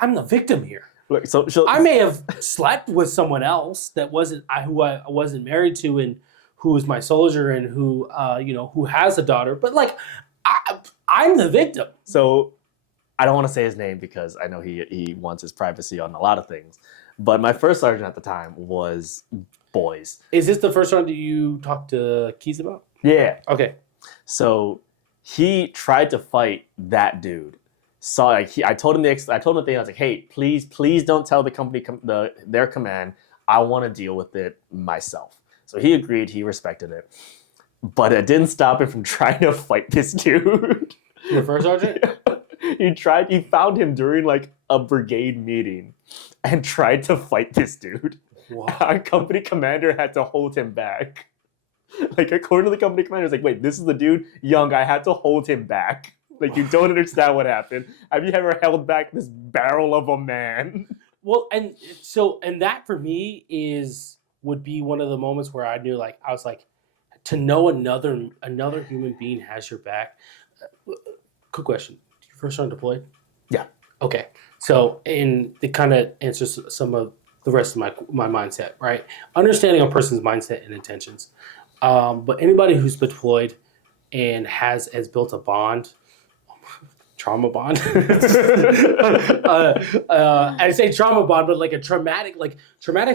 I'm the victim here. Look, so I may have slept with someone else that wasn't who I wasn't married to, and who was my soldier, and who who has a daughter, but like, I'm the victim. So I don't want to say his name because I know he wants his privacy on a lot of things. But my first sergeant at the time was boys. Is this the first one that you talked to Keys about? Yeah. Okay. So he tried to fight that dude. So I told him the thing. I was like, hey, please don't tell the company their command. I want to deal with it myself. So he agreed. He respected it. But it didn't stop him from trying to fight this dude. Your first sergeant? He found him during like a brigade meeting and tried to fight this dude. Wow. Our company commander had to hold him back. Like, according to the company commander, it's like, wait, this is the dude? Young, I had to hold him back. Like, you don't understand what happened. Have you ever held back this barrel of a man? Well, and that for me would be one of the moments where I knew, like, I was like, to know another human being has your back. Quick question. You first on deployed? Yeah. Okay. So, and it kind of answers some of the rest of my mindset, right? Understanding a person's mindset and intentions. But anybody who's deployed and has built a bond, trauma bond. I say trauma bond, but like a traumatic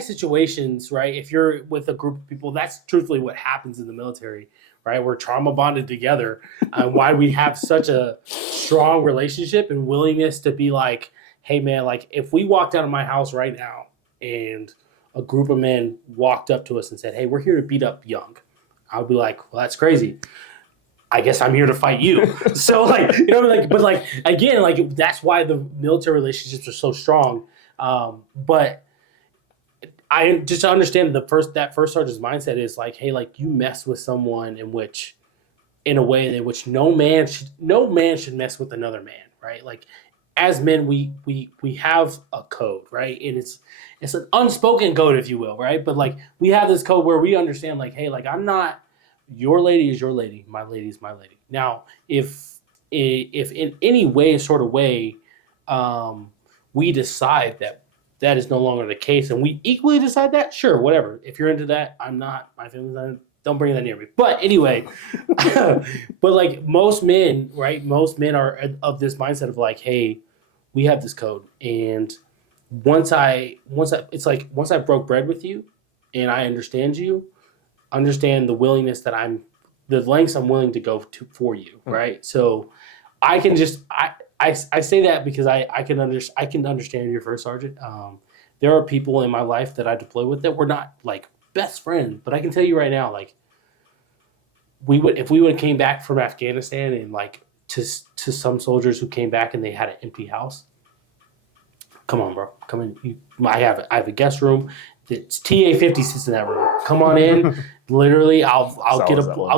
situations, right? If you're with a group of people, that's truthfully what happens in the military, right? We're trauma bonded together. Why we have such a strong relationship and willingness to be like, hey man, like, if we walked out of my house right now and a group of men walked up to us and said, hey, we're here to beat up Young, I'll be like, well, that's crazy. I guess I'm here to fight you. So, like, you know, like, but like, again, like, that's why the military relationships are so strong. But I just understand that first sergeant's mindset is like, hey, like, you mess with someone in a way in which no man should mess with another man, right? Like, as men, we have a code, right? And it's an unspoken code, if you will, right? But like, we have this code where we understand, like, hey, like, I'm not, your lady is your lady, my lady is my lady. Now, if in any way, sort of way, we decide that that is no longer the case, and we equally decide that, sure, whatever. If you're into that, I'm not. My family's not. Don't bring that near me. But anyway, but like most men, right? Most men are of this mindset of like, hey, we have this code, and once I broke bread with you, and I understand you, understand the willingness the lengths I'm willing to go to for you, right? So I can just I say that because I can understand your first sergeant. There are people in my life that I deploy with that we're not like best friends, but I can tell you right now, like if we would have came back from Afghanistan and like to some soldiers who came back and they had an empty house. Come on, bro. Come in. I have a guest room. It's TA-50 sits in that room. Come on in. Literally, I'll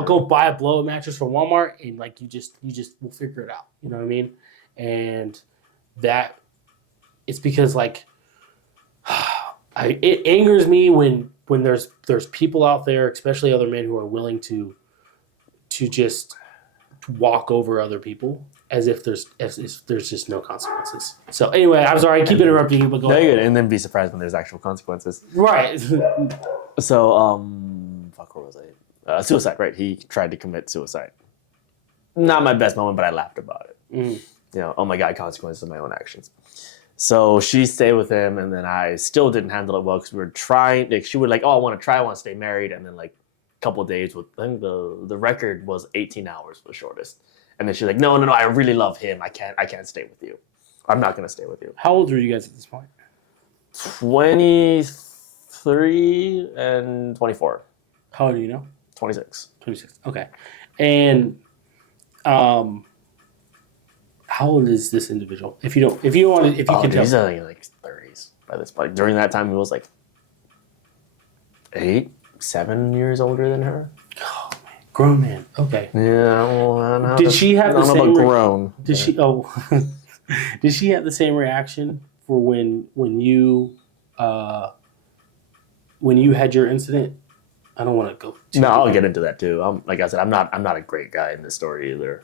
go buy a blow-up mattress from Walmart and like you just we'll figure it out. You know what I mean? And that it's because like it angers me when there's people out there, especially other men, who are willing to just walk over other people as if there's just no consequences. So anyway, I'm sorry I keep interrupting you, but go ahead. And then be surprised when there's actual consequences. Right. So where was I? Suicide, right? He tried to commit suicide. Not my best moment, but I laughed about it. Mm. Oh my God, consequences of my own actions. So she stayed with him, and then I still didn't handle it well because we were trying. Like she would like, I want to stay married, and then like a couple of days with. I think the record was 18 hours for the shortest, and then she's like, no, I really love him. I can't stay with you. I'm not gonna stay with you. How old were you guys at this point? 23 and 24. How old are you now? 26. 26. Okay, and how old is this individual? If you can tell. He's like 30s by this point. During that time, he was like 7 years older than her. Oh man, grown man. Okay. Yeah. Well, did she have the same? Grown. Did she? Oh, did she have the same reaction for when you had your incident? I don't want to go. I'll get into that too. Like I said, I'm not a great guy in this story either.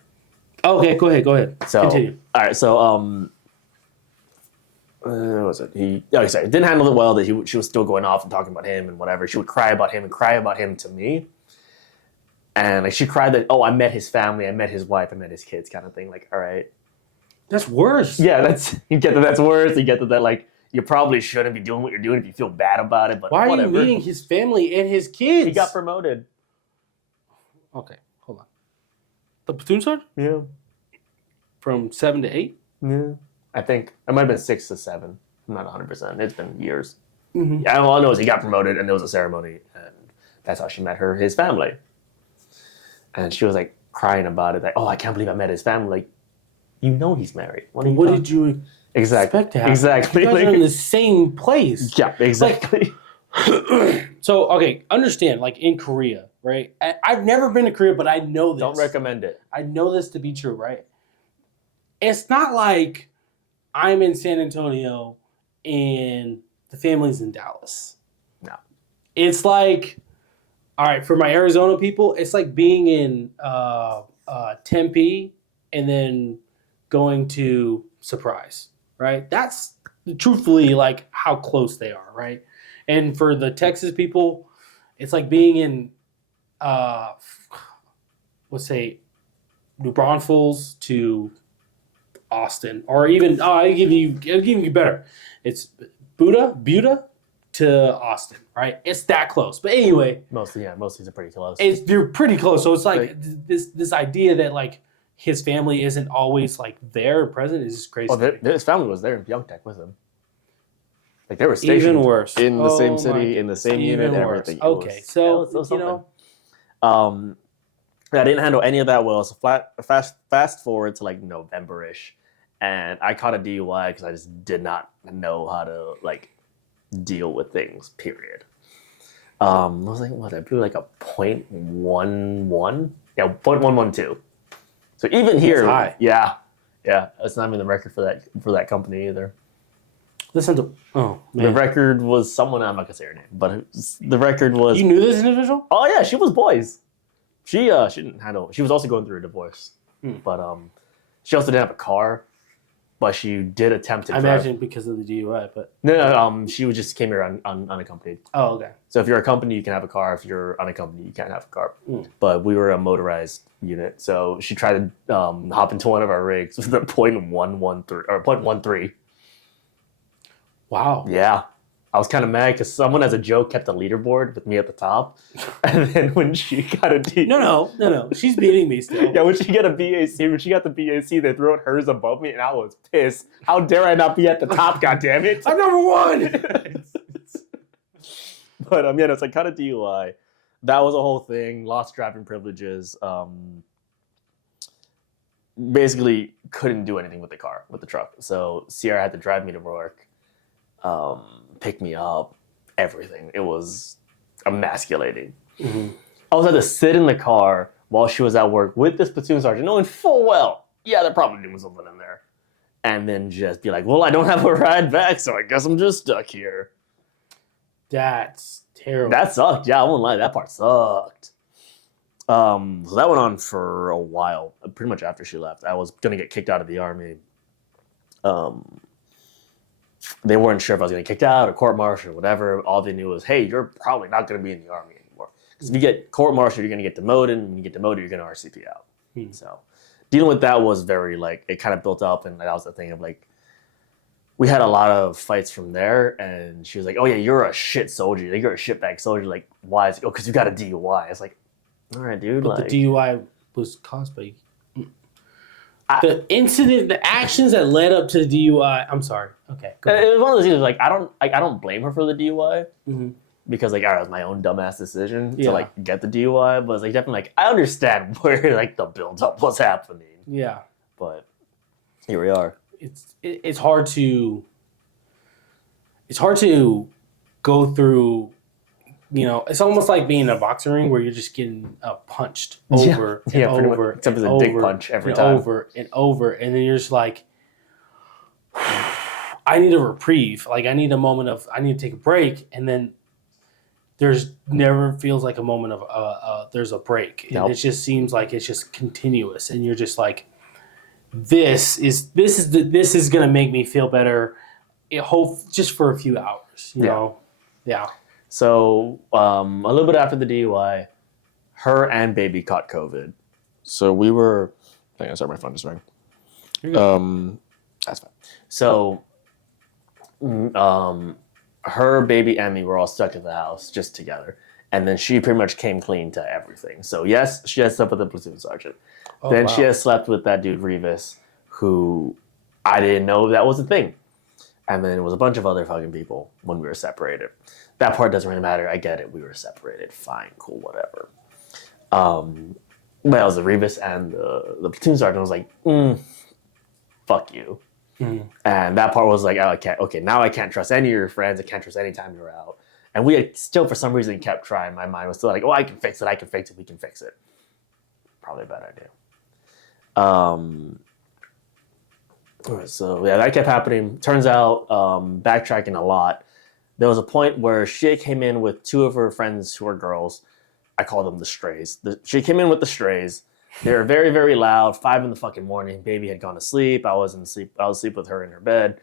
Okay, go ahead. So, continue. All right, so what was it? He didn't handle it well. That she was still going off and talking about him and whatever. She would cry about him to me, and like she cried that I met his family, I met his wife, I met his kids, kind of thing. Like, all right, that's worse. Yeah, you get that's worse. You get that like you probably shouldn't be doing what you're doing if you feel bad about it. But why whatever. are you meeting his family and his kids? He got promoted. Okay, hold on. The platoon sergeant? Yeah. From 7 to 8? Yeah. I think it might have been 6 to 7. I'm not 100%. It's been years. Mm-hmm. Yeah, all I know is he got promoted and there was a ceremony and that's how she met his family. And she was like crying about it, like, I can't believe I met his family. Like, he's married. What did you expect to happen? Exactly. You guys are in the same place. Yeah, exactly. So, okay, understand, like in Korea, right? I've never been to Korea, but I know this. Don't recommend it. I know this to be true, right? It's not like I'm in San Antonio and the family's in Dallas. No. It's like, all right, for my Arizona people, it's like being in Tempe and then going to Surprise, right? That's truthfully like how close they are, right? And for the Texas people, it's like being in, let's say, New Braunfels to Austin, or even I'll give you better. It's Buda to Austin, right? It's that close. But anyway, mostly are pretty close. They're pretty close. So it's like this idea that like his family isn't always like there and present is just crazy. Well, his family was there in Pyeongtaek with him. Like they were stationed even worse in the same city, in the same unit, everything. Okay, so I didn't handle any of that well. So fast forward to like November-ish, and I caught a DUI because I just did not know how to like deal with things. Period. I was like, what? I blew like a 0.11. Yeah, 0.112. So even here, high. Yeah, it's not even the record for that company either. Listen to man. The record was someone, I'm not gonna say her name, but the record was. You knew this individual? Oh yeah, she was boys. She didn't handle. She was also going through a divorce, but she also didn't have a car, but she did attempt to I drive. imagine because of the DUI, but No, she just came here unaccompanied. oh, okay. So if you're accompanied, you can have a car. If you're unaccompanied, you can't have a car. Mm. But we were a motorized unit, so she tried to hop into one of our rigs with a .113 or .13. Wow. Yeah. I was kind of mad because someone, as a joke, kept the leaderboard with me at the top. And then when she got a D... No. She's beating me still. Yeah, when she got the BAC, they threw out hers above me, and I was pissed. How dare I not be at the top, goddammit? I'm number one! But, yeah, it's like kind of DUI. That was a whole thing. Lost driving privileges. Basically couldn't do anything with the truck. So Sierra had to drive me to work. Pick me up, everything. It was emasculating. Mm-hmm. I was had to sit in the car while she was at work with this platoon sergeant, knowing full well, yeah, they're probably doing something in there. And then just be like, well, I don't have a ride back, so I guess I'm just stuck here. That's terrible. That sucked. Yeah, I won't lie. That part sucked. So that went on for a while. Pretty much after she left, I was going to get kicked out of the Army. They weren't sure if I was going to get kicked out or court-martialed or whatever. All they knew was, hey, you're probably not going to be in the Army anymore. Because if you get court-martialed, you're going to get demoted. And when you get demoted, you're going to RCP out. So dealing with that was very, like, it kind of built up. And that was the thing of, like, we had a lot of fights from there. And she was like, oh, yeah, you're a shit soldier. Like, you're a shitbag soldier. Like, why? It's like, oh, because you got a DUI. It's like, all right, dude. But like, the DUI was caused by... the incident, the actions that led up to the DUI. I'm sorry. Okay. Go ahead. It was one of those things. Like, I don't blame her for the DUI Mm-hmm. because, like, all right, it was my own dumbass decision Yeah. to, like, get the DUI. But it's like definitely, like, I understand where, like, the build up was happening. Yeah. But here we are. It's hard to go through. You know, it's almost like being in a boxing ring where you're just getting punched over and over, except and it's a dick punch every time, over and over, and then you're just like, I need a reprieve. Like I need to take a break, and then there's never feels like a moment of there's a break. Nope. And it just seems like it's just continuous, and you're just like, this is gonna make me feel better. Just for a few hours, you know, yeah. So a little bit after the DUI, her and baby caught COVID. So we were. Hang on, sorry, my phone just rang. That's fine. So, her baby and me were all stuck in the house just together, and then she pretty much came clean to everything. So yes, she had slept with the platoon sergeant. Then she has slept with that dude Revis, who I didn't know that was a thing, and then it was a bunch of other fucking people when we were separated. That part doesn't really matter. I get it. We were separated. Fine, cool, whatever. But it was the Revis and the platoon sergeant was like, fuck you. Mm-hmm. And that part was like, now I can't trust any of your friends. I can't trust any time you're out. And we had still, for some reason, kept trying. My mind was still like, oh, I can fix it. We can fix it. Probably a bad idea. So, yeah, that kept happening. Turns out, backtracking a lot, there was a point where she came in with two of her friends who are girls. I call them the strays. She came in with the strays. They were very, very loud. 5 in the fucking morning. Baby had gone to sleep. I was asleep with her in her bed.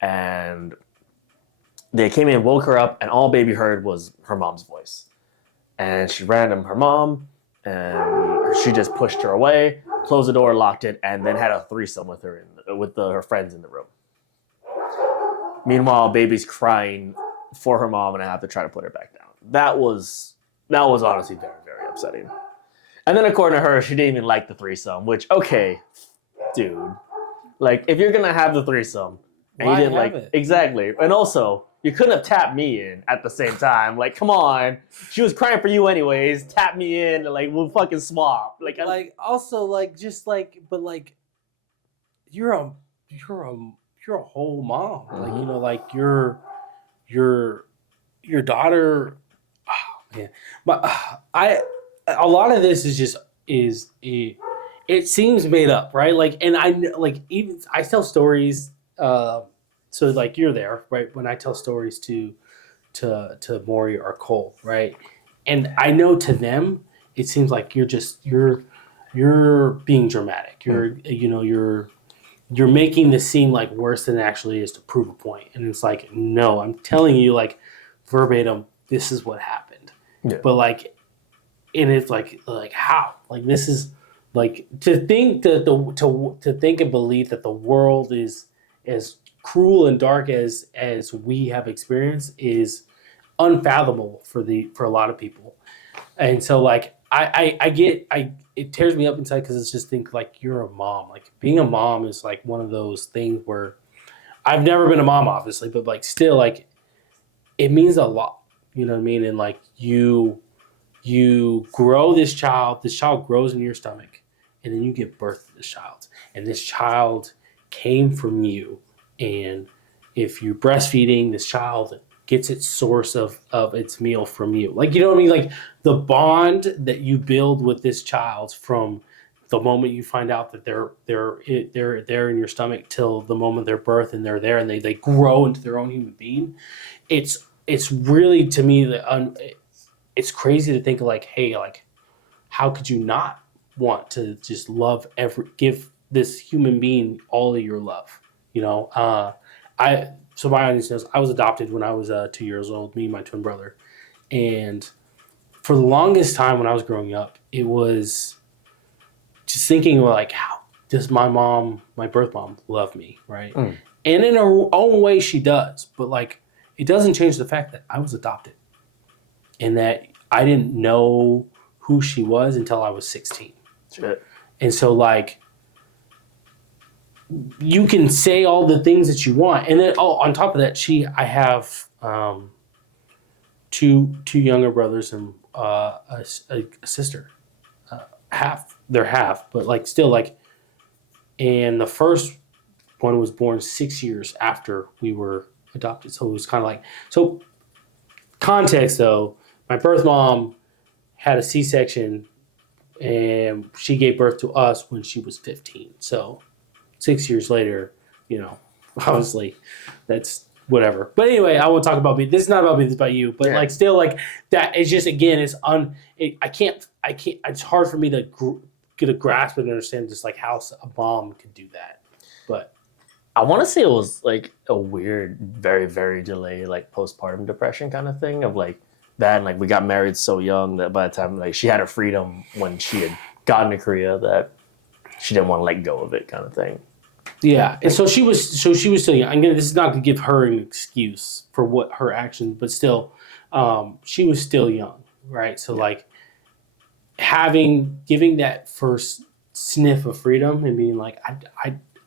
And they came in, woke her up, and all baby heard was her mom's voice. And she ran to her mom, and she just pushed her away, closed the door, locked it, and then had a threesome with her her friends in the room. Meanwhile, baby's crying for her mom, and I have to try to put her back down. That was honestly very, very upsetting. And then according to her, she didn't even like the threesome, which, okay, dude. Like, if you're going to have the threesome, and you didn't like it. Exactly. And also, you couldn't have tapped me in at the same time. Like, come on. She was crying for you anyways. Tap me in, and, like, we'll fucking swap. Like, you're a whole mom. Mm-hmm. Like, you know, like your daughter. Oh man, but a lot of this it seems made up, right? Like, and I tell stories. So like you're there, right? When I tell stories to Maury or Cole, right? And I know to them, it seems like you're being dramatic. You're you're making this seem like worse than it actually is to prove a point. And it's like, no, I'm telling you, like, verbatim, this is what happened. Yeah. But like, and it's like how? Like, this is like, to think that to think and believe that the world is as cruel and dark as we have experienced is unfathomable for a lot of people. And so like it tears me up inside because it's just think like you're a mom. Like being a mom is like one of those things where I've never been a mom, obviously, but like still like it means a lot. You know what I mean? And like you grow this child grows in your stomach, and then you give birth to this child. And this child came from you. And if you're breastfeeding, this child gets its source of its meal from you. Like, you know what I mean? Like the bond that you build with this child from the moment you find out that they're there in your stomach till the moment they're birth and they're there and they grow into their own human being. It's really, to me, it's crazy to think like, hey, like how could you not want to just give this human being all of your love? You know, so my audience knows I was adopted when I was 2 years old, me and my twin brother. And for the longest time when I was growing up, it was just thinking like, how does my birth mom love me, right? And in her own way she does, but like it doesn't change the fact that I was adopted and that I didn't know who she was until I was 16. Shit. And so like, you can say all the things that you want, and then on top of that, I have two younger brothers and a sister. They're half, but like still like, and the first one was born 6 years after we were adopted, so it was kind of like so. Context though, my birth mom had a C-section, and she gave birth to us when she was 15. So 6 years later, you know, obviously that's whatever. But anyway, I won't talk about me. This is not about me. This is about you. But like, still, like that. It's just again, I can't. It's hard for me to get a grasp and understand just like how a mom could do that. But I want to say it was like a weird, very, very delayed, like postpartum depression kind of thing of like that. And like we got married so young that by the time like she had her freedom when she had gotten to Korea that she didn't want to let go of it kind of thing. Yeah, and so she was still young. This is not to give her an excuse for what her actions, but still, she was still young, right? So like giving that first sniff of freedom and being like,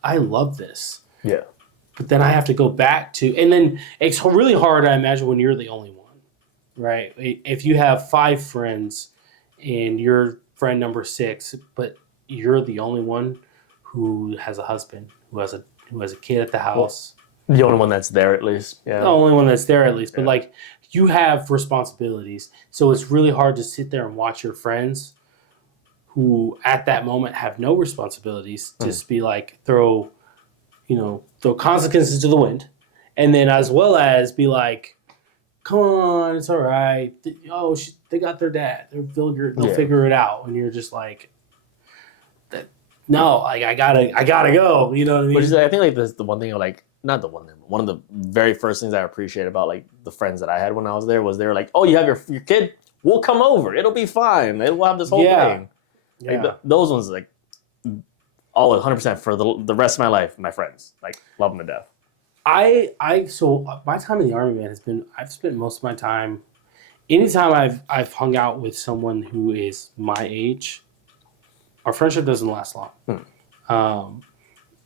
I love this. Yeah. But then I have to go back to, and then it's really hard, I imagine, when you're the only one, right? If you have 5 friends and you're friend number 6, but you're the only one who has a husband, who has a kid at the house. Well, the only one that's there at least. Yeah. The only one that's there at least. But like you have responsibilities. So it's really hard to sit there and watch your friends who at that moment have no responsibilities just be like throw consequences to the wind. And then as well as be like, come on, it's all right. They got their dad. They'll figure it out. And you're just like, no, like I gotta go. You know what I mean? Which is, I think, like this the one thing, like not the one thing, but one of the very first things I appreciate about like the friends that I had when I was there was they were like, oh, you have your kid? We'll come over. It'll be fine. We'll have this whole thing. Yeah. Like, those ones like all 100% for the rest of my life. My friends, like, love them to death. So my time in the Army, man, I've spent most of my time. Anytime I've hung out with someone who is my age, our friendship doesn't last long.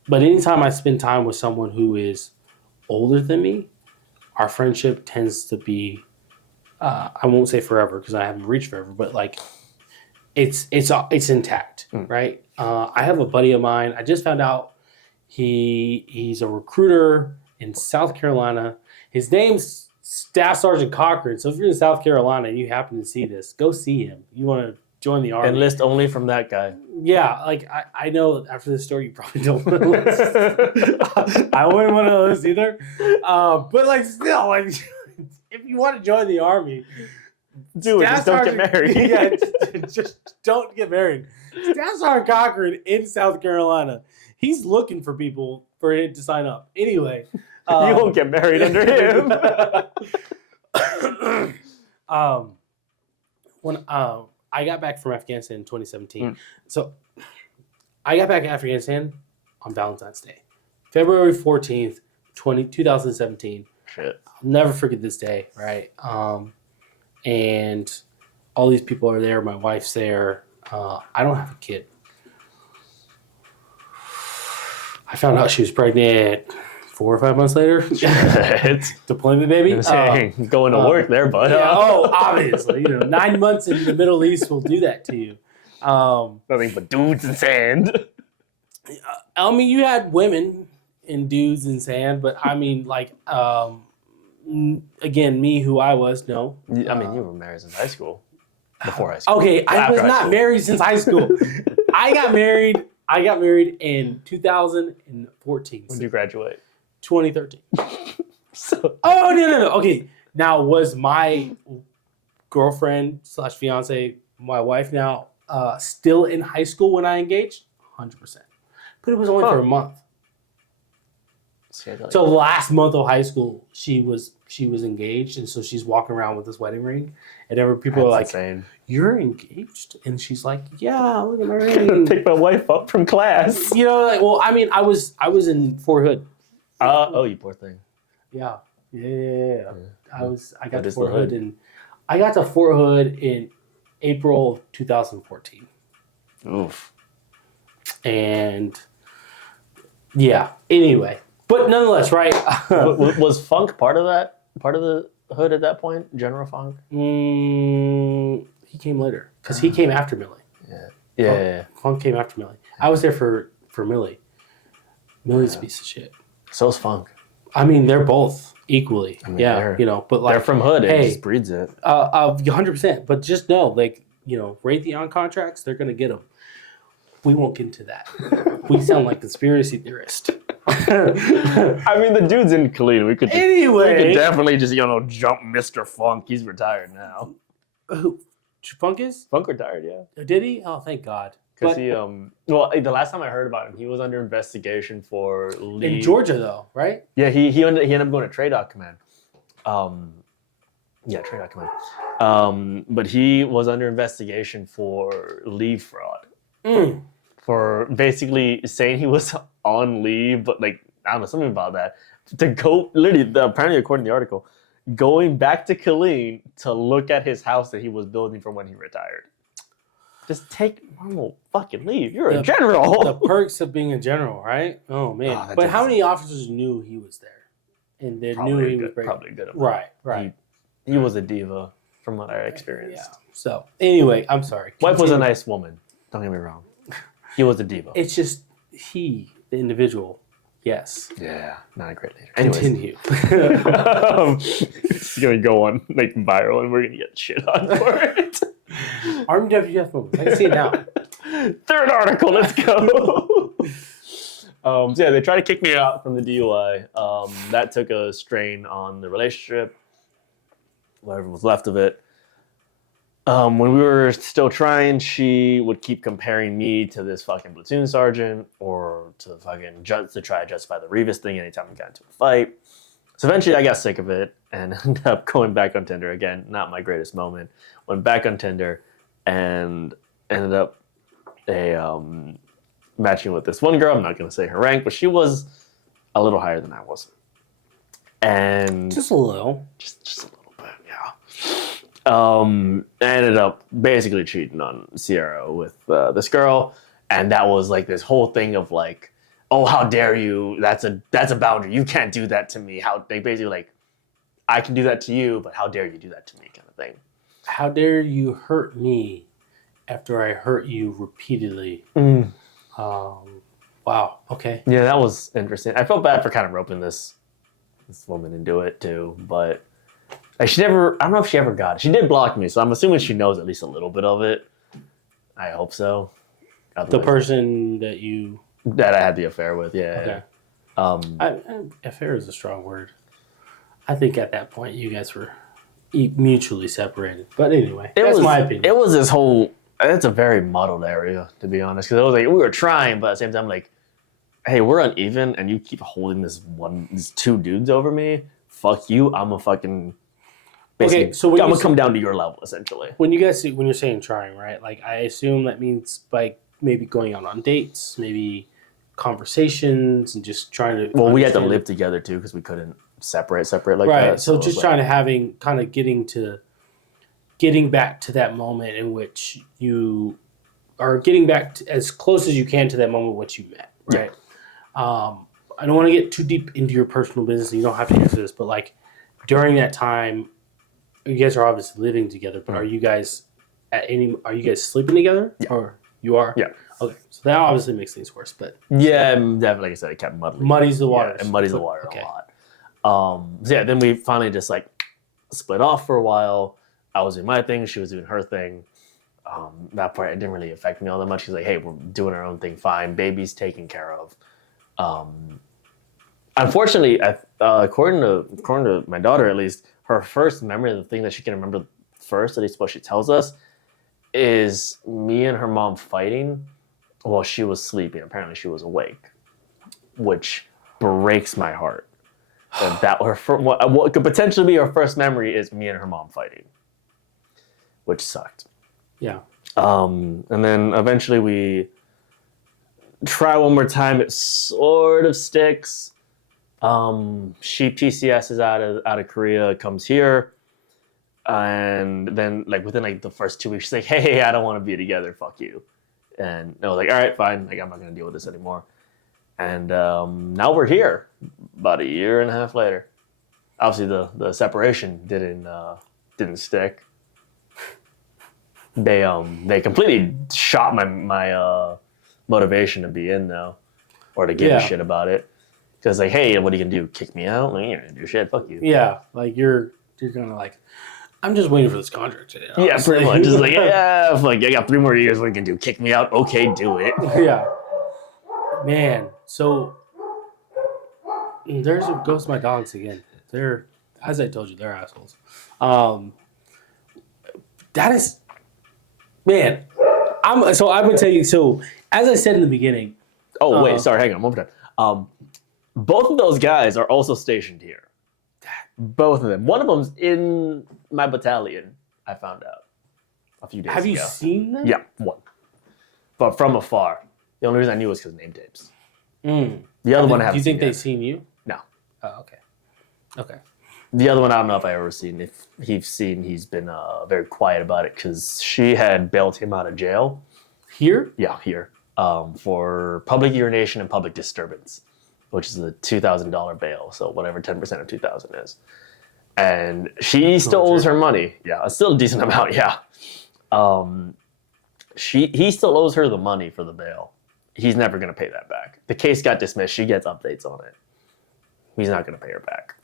But anytime I spend time with someone who is older than me, our friendship tends to be, I won't say forever because I haven't reached forever, but like it's intact, right? I have a buddy of mine. I just found out he's a recruiter in South Carolina. His name's Staff Sergeant Cochran. So if you're in South Carolina and you happen to see this, go see him. You want to join the Army. Enlist only from that guy. Yeah, like I know after this story you probably don't want to enlist. I wouldn't want to enlist either. But like still, like if you want to join the Army, do it. Just don't get married. Yeah, just don't get married. Staff Sergeant Cochran in South Carolina. He's looking for people for it to sign up. Anyway. You won't get married under him. When I got back from Afghanistan in 2017. So I got back to Afghanistan on Valentine's Day. February 14th, 2017. Shit. I'll never forget this day, right? And all these people are there. My wife's there. I don't have a kid. I found out she was pregnant 4 or 5 months later. Deployment baby. Going to work there, bud. Yeah, obviously. 9 months in the Middle East will do that to you. Nothing but dudes and sand. I mean, you had women and dudes in sand, but I mean, like, again, me, who I was, no. I mean, you were married since high school. Before high school. Okay, I was not married since high school. I got married in 2014. When did you graduate? 2013. No. Okay, now was my girlfriend / fiance, my wife now, still in high school when I engaged? 100%. But it was only for a month. So last month of high school, she was engaged, and so she's walking around with this wedding ring, and people are like, insane. "You're engaged?" And she's like, "Yeah, look at my ring." Pick my wife up from class. Well, I mean, I was in Fort Hood. You poor thing. Yeah. I got to Fort Hood, and I got to Fort Hood in April of 2014. Oof. And yeah. Anyway. But nonetheless, right? Was funk part of that? Part of the hood at that point? General Funk? He came later. Because he came after Millie. Yeah. Funk came after Millie. I was there for Millie. Millie's a piece of shit. So's Funk. I mean, they're both equally. But like... They're from hood. It just breeds it. 100%. But just know, like, Raytheon contracts, they're going to get them. We won't get into that. We sound like conspiracy theorists. I mean, the dude's in Khalid. We could definitely just jump Mr. Funk. He's retired now. Who? Funk is? Funk retired, yeah. Did he? Oh, thank God. Because the last time I heard about him, he was under investigation for in Georgia, though, right? Yeah, he ended up going to Trade Command. Trade Command. But he was under investigation for leave fraud. For basically saying he was on leave, but I don't know, something about that. To go, literally, apparently according to the article, going back to Killeen to look at his house that he was building from when he retired. Just take normal fucking leave. You're a general. The perks of being a general, right? Oh, man. But how many officers knew he was there? And they knew he was probably good. Right. He was a diva from what I experienced. Yeah. So, anyway, I'm sorry. Wife was a nice woman. Don't get me wrong. He was a diva. It's just the individual, yes. Yeah, not a great leader. Continue. It's going to go on viral and we're going to get shit on for it. Army WF movement. I can see it now. Third article, let's go. They tried to kick me out from the DUI. That took a strain on the relationship, whatever was left of it. When we were still trying, she would keep comparing me to this fucking platoon sergeant or to to try to justify the Revis thing anytime we got into a fight. So eventually I got sick of it and ended up going back on Tinder. Again, not my greatest moment. Went back on Tinder and ended up matching with this one girl. I'm not going to say her rank, but she was a little higher than I was. And just a little. Just a little bit, yeah. I ended up basically cheating on Sierra with this girl, and that was this whole thing of oh, how dare you? That's a boundary. You can't do that to me. How they basically I can do that to you, but how dare you do that to me, kind of thing. How dare you hurt me after I hurt you repeatedly? Wow. Okay. Yeah, that was interesting. I felt bad for kind of roping this woman into it too, but. She never. I don't know if she ever got it. She did block me, so I'm assuming she knows at least a little bit of it. I hope so. Otherwise, the person that I had the affair with, yeah. Okay. Affair is a strong word. I think at that point you guys were mutually separated. But anyway, that's my opinion. It was this whole. It's a very muddled area, to be honest, because it was we were trying, but at the same time, hey, we're uneven, and you keep holding these two dudes over me. Fuck you. I'm a fucking. Basically, Okay, so I'm gonna come down to your level, essentially. When you're saying trying, right? Like I assume that means like maybe going out on dates, maybe conversations, and just trying to. Well, we had to live together too because we couldn't separate like right. that. So just trying to getting back to that moment in which you are getting back to, as close as you can to that moment in which you met, right? Yeah. I don't want to get too deep into your personal business. You don't have to answer this, but like during that time, you guys are obviously living together. But are you guys sleeping together? Yeah. Or you are? Yeah. Okay, so that obviously makes things worse. But yeah, definitely, like I said, it kept muddies the water. Yeah, it muddies the water a lot. So yeah, then we finally just like split off for a while. I was doing my thing, she was doing her thing. That part, it didn't really affect me all that much. She's like, hey, we're doing our own thing, fine. Baby's taken care of. Unfortunately, according to my daughter at least, her first memory, the thing that she can remember first, at least what she tells us, is me and her mom fighting while she was sleeping. Apparently she was awake, which breaks my heart. That what could potentially be her first memory is me and her mom fighting, which sucked. Yeah. And then eventually we try one more time. It sort of sticks. She PCS's out of Korea, comes here, and then like within like the first 2 weeks, she's like, "Hey, I don't want to be together. Fuck you." And I was like, "All right, fine. Like I'm not gonna deal with this anymore." And now we're here, about a year and a half later. Obviously, the separation didn't stick. They completely shot my motivation to be in though, or to give a shit about it. Because like, hey, what are you gonna do? Kick me out? Like, you're gonna do shit. Fuck you. Yeah, like you're gonna like, I'm just waiting for this contract today. Yeah, pretty much. Just like, yeah, like I got 3 more years. What are you gonna do? Kick me out? Okay, do it. Yeah, man. So goes my dogs again. They're, as I told you, they're assholes. That is, man. I'm gonna tell you. So as I said in the beginning. Oh wait, sorry. Hang on, one more time. Both of those guys are also stationed here. Both of them. One of them's in my battalion. I found out a few days ago. Have you seen them? Yeah, one. But from afar. The only reason I knew was because name tapes. The other one I haven't seen. Do you think they've yet. seen you? No. Oh, okay. Okay. The other one, I don't know if I ever seen. If he's been very quiet about it because she had bailed him out of jail. Here? Yeah, here. For public urination and public disturbance, which is a $2,000 bail. So whatever 10% of 2,000 is. And she still owes her money. Yeah, it's still a decent amount, yeah. He still owes her the money for the bail. He's never going to pay that back. The case got dismissed. She gets updates on it. He's not going to pay her back.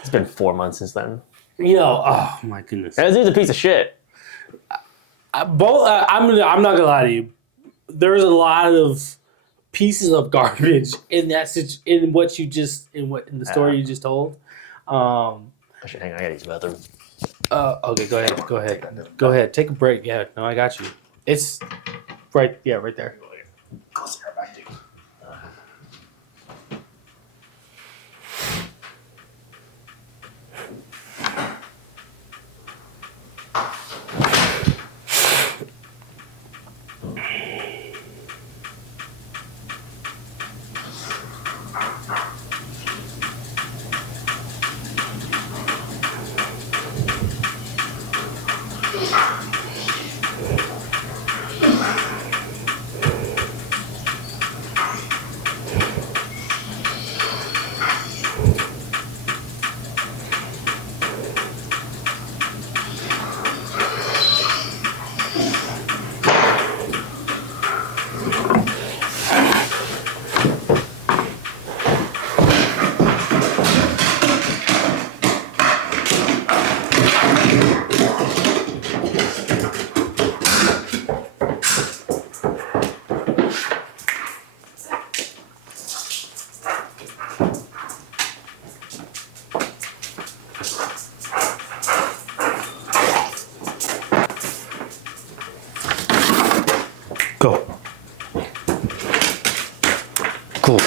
It's been 4 months since then. Oh my goodness. And this dude's a piece of shit. I'm not going to lie to you. There's a lot of pieces of garbage in in the story you just told. Actually, hang on, I gotta use the bathroom. Okay, go ahead. Take a break. Yeah, no, I got you. It's right there. Close your back, dude. Go. Cool.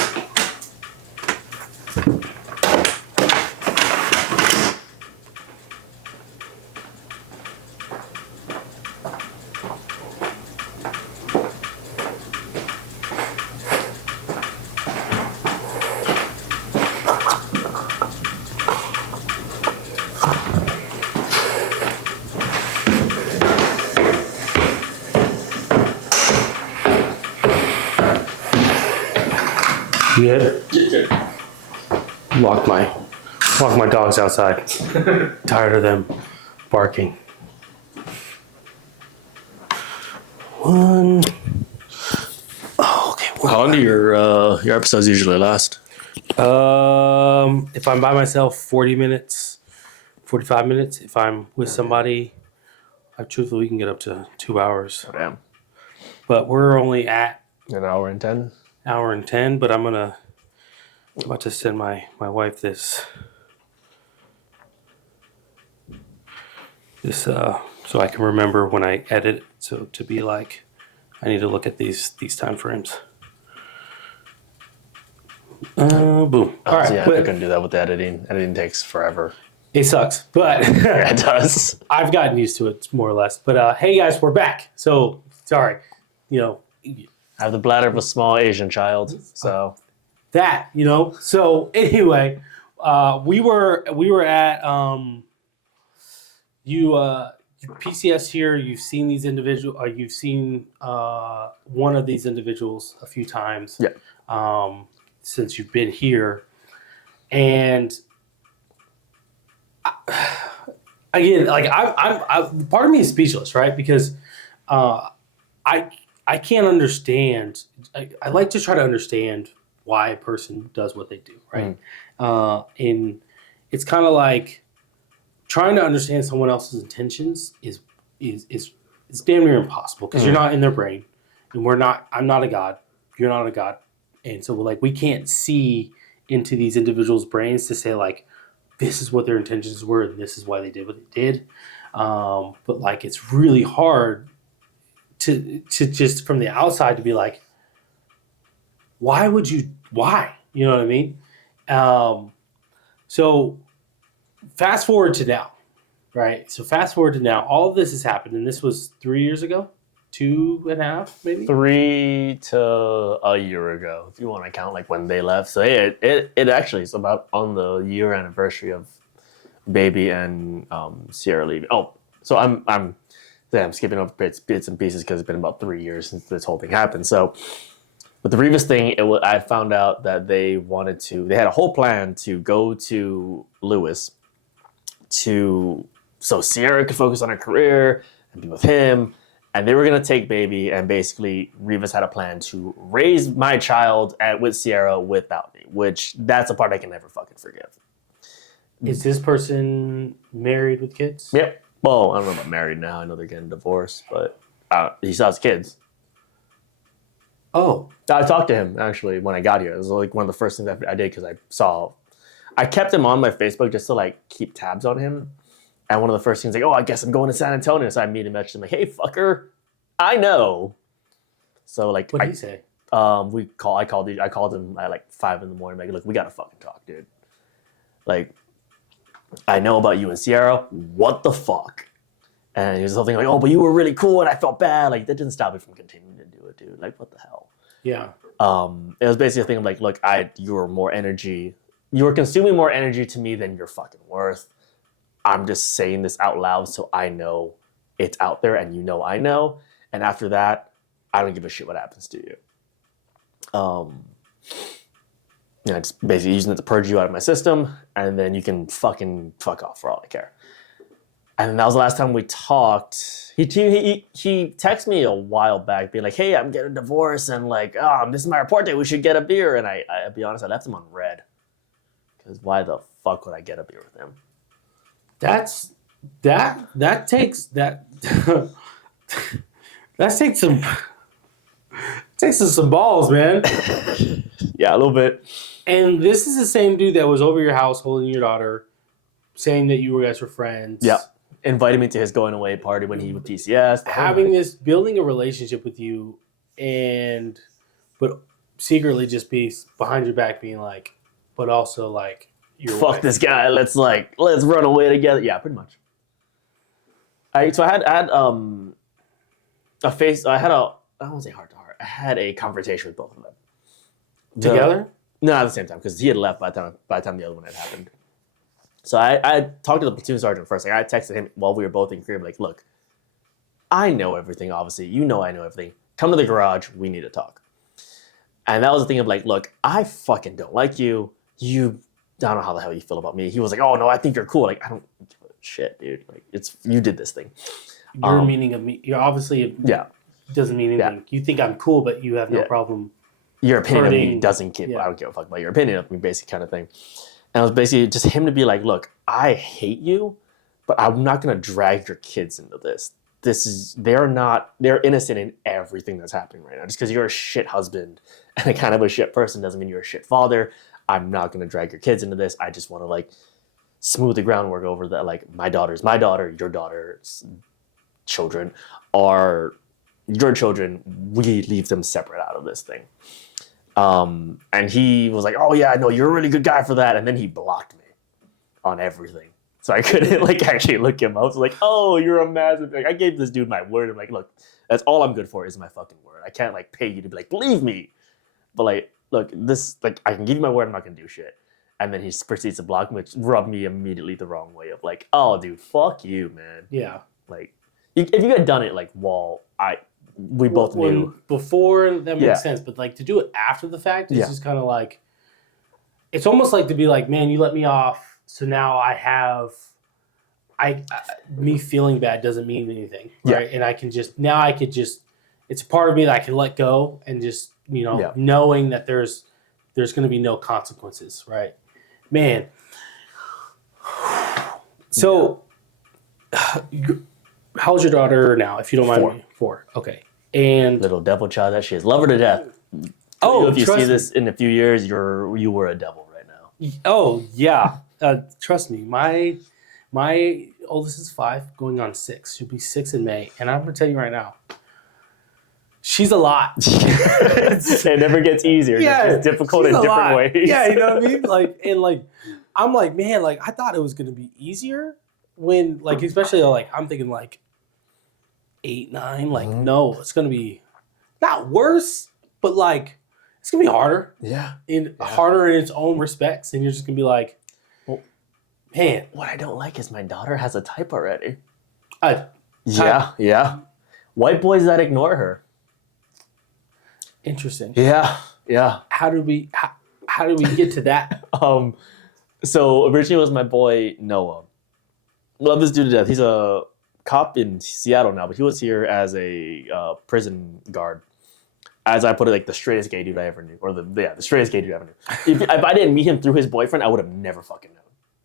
good? Lock my dogs outside. Tired of them barking. One. Oh, okay. How long do your episodes usually last? If I'm by myself, 40 minutes, 45 minutes. If I'm with somebody, truthfully, we can get up to 2 hours. Oh, damn. But we're only at An hour and 10? hour and 10. But I'm about to send my wife this so I can remember when I edit. So to be like, I need to look at these time frames. Boom. All right. Yeah, I couldn't do that with the editing. Editing takes forever. It sucks, but Yeah, it does. I've gotten used to it more or less. But hey, guys, we're back. So sorry, I have the bladder of a small Asian child, so that. So anyway, we were at PCS here. You've seen these individuals. You've seen one of these individuals a few times. Yeah. Since you've been here, and again, like I'm part of me is speechless, right? Because I can't understand. I like to try to understand why a person does what they do, right? And it's kind of like trying to understand someone else's intentions is damn near impossible because you're not in their brain, and we're not. I'm not a god. You're not a god. And so we can't see into these individuals' brains to say like, this is what their intentions were and this is why they did what they did. But like, it's really hard to just from the outside to be like, why? You know what I mean? So fast forward to now, right? So fast forward to now, all of this has happened. And this was 3 years ago, 2.5, maybe 3 to a year ago, if you want to count like when they left. So yeah, it actually is about on the year anniversary of baby and Sierra leaving. Oh, so I'm skipping over bits and pieces because it's been about 3 years since this whole thing happened. So with the Revis thing, I found out that they had a whole plan to go to Lewis so Sierra could focus on her career and be with him. And they were going to take baby, and basically Revis had a plan to raise my child with Sierra without me, which that's a part I can never fucking forgive. Is this person married with kids? Yep. Well, I don't know about married now. I know they're getting divorced, but he still has kids. Oh. I talked to him, actually, when I got here. It was like one of the first things I did because I kept him on my Facebook just to like keep tabs on him. And one of the first things like, oh, I guess I'm going to San Antonio. So I immediately messaged him like, hey, fucker, I know. So like, what did he say? I called him at like 5 a.m. Like, look, we gotta fucking talk, dude. Like, I know about you and Sierra. What the fuck? And he was something like, oh, but you were really cool, and I felt bad. Like, that didn't stop me from continuing to do it, dude. Like, what the hell? Yeah. It was basically a thing of like, look, you were consuming more energy to me than you're fucking worth. I'm just saying this out loud so I know it's out there and I know. And after that, I don't give a shit what happens to you. Just basically using it to purge you out of my system, and then you can fucking fuck off for all I care. And that was the last time we talked. He texted me a while back being like, hey, I'm getting a divorce, and like, this is my report day, we should get a beer. And I'll be honest, I left him on red. Because why the fuck would I get a beer with him? That takes some balls, man. Yeah, a little bit. And this is the same dude that was over your house holding your daughter, saying that you guys were friends. Yeah, invited me to his going away party when he was PCS. Building a relationship with you, but secretly just be behind your back, being like, but also like, fuck this guy. Let's run away together. Yeah, pretty much. I won't say heart to heart. I had a conversation with both of them. Together? No, at the same time, because he had left by the time the other one had happened. So I talked to the platoon sergeant first. Like, I texted him while we were both in crib. Like, look, I know everything. Obviously, I know everything. Come to the garage. We need to talk. And that was the thing of like, look, I fucking don't like you. I don't know how the hell you feel about me. He was like, oh no, I think you're cool. Like, I don't give a shit, dude. Like, you did this thing. Your meaning of me, you're obviously, doesn't mean anything. Yeah. You think I'm cool, but you have no problem. Your opinion of me doesn't give, I don't give a fuck about your opinion of me, basic kind of thing. And it was basically just him to be like, look, I hate you, but I'm not going to drag your kids into this. They're innocent in everything that's happening right now. Just because you're a shit husband and a kind of a shit person doesn't mean you're a shit father. I'm not going to drag your kids into this. I just want to like smooth the groundwork over that. Like, my daughter's my daughter, your daughter's children are your children. We leave them separate out of this thing. And he was like, oh yeah, no, you're a really good guy for that. And then he blocked me on everything. So I couldn't like actually look him up. I was like, oh, you're a massive, like, I gave this dude my word. I'm like, look, that's all I'm good for is my fucking word. I can't like pay you to be like, believe me. But like, look, this, like, I can give you my word, I'm not gonna do shit. And then he proceeds to block me, which rubbed me immediately the wrong way of like, oh dude, fuck you, man. Yeah. Like, if you had done it like while we both knew before, that makes sense. But like to do it after the fact is just kind of like, it's almost like to be like, man, you let me off, so now me feeling bad doesn't mean anything, right? And I could just, it's a part of me that I can let go and just, knowing that there's going to be no consequences, right? Man. So, how's your daughter now, if you don't mind me? 4. Okay. And little devil child that she is. Love her to death. Oh, if you see this in a few years, you were a devil right now. Oh, yeah. Trust me. My oldest is 5, going on 6. She'll be 6 in May. And I'm going to tell you right now, she's a lot. It never gets easier. It's difficult in different ways. Yeah, you know what I mean? Like, I'm like, man, like, I thought it was going to be easier when, like, especially, like, I'm thinking, like, 8, 9. Like, no, it's going to be not worse, but, like, it's going to be harder. Yeah. Harder in its own respects. And you're just going to be like, man. What I don't like is my daughter has a type already. Yeah. White boys that ignore her. Interesting. Yeah. How do we get to that? So originally it was my boy Noah. Love this dude to death. He's a cop in Seattle now, but he was here as a prison guard. As I put it, like the straightest gay dude I ever knew, or the straightest gay dude I ever knew. If I didn't meet him through his boyfriend, I would have never fucking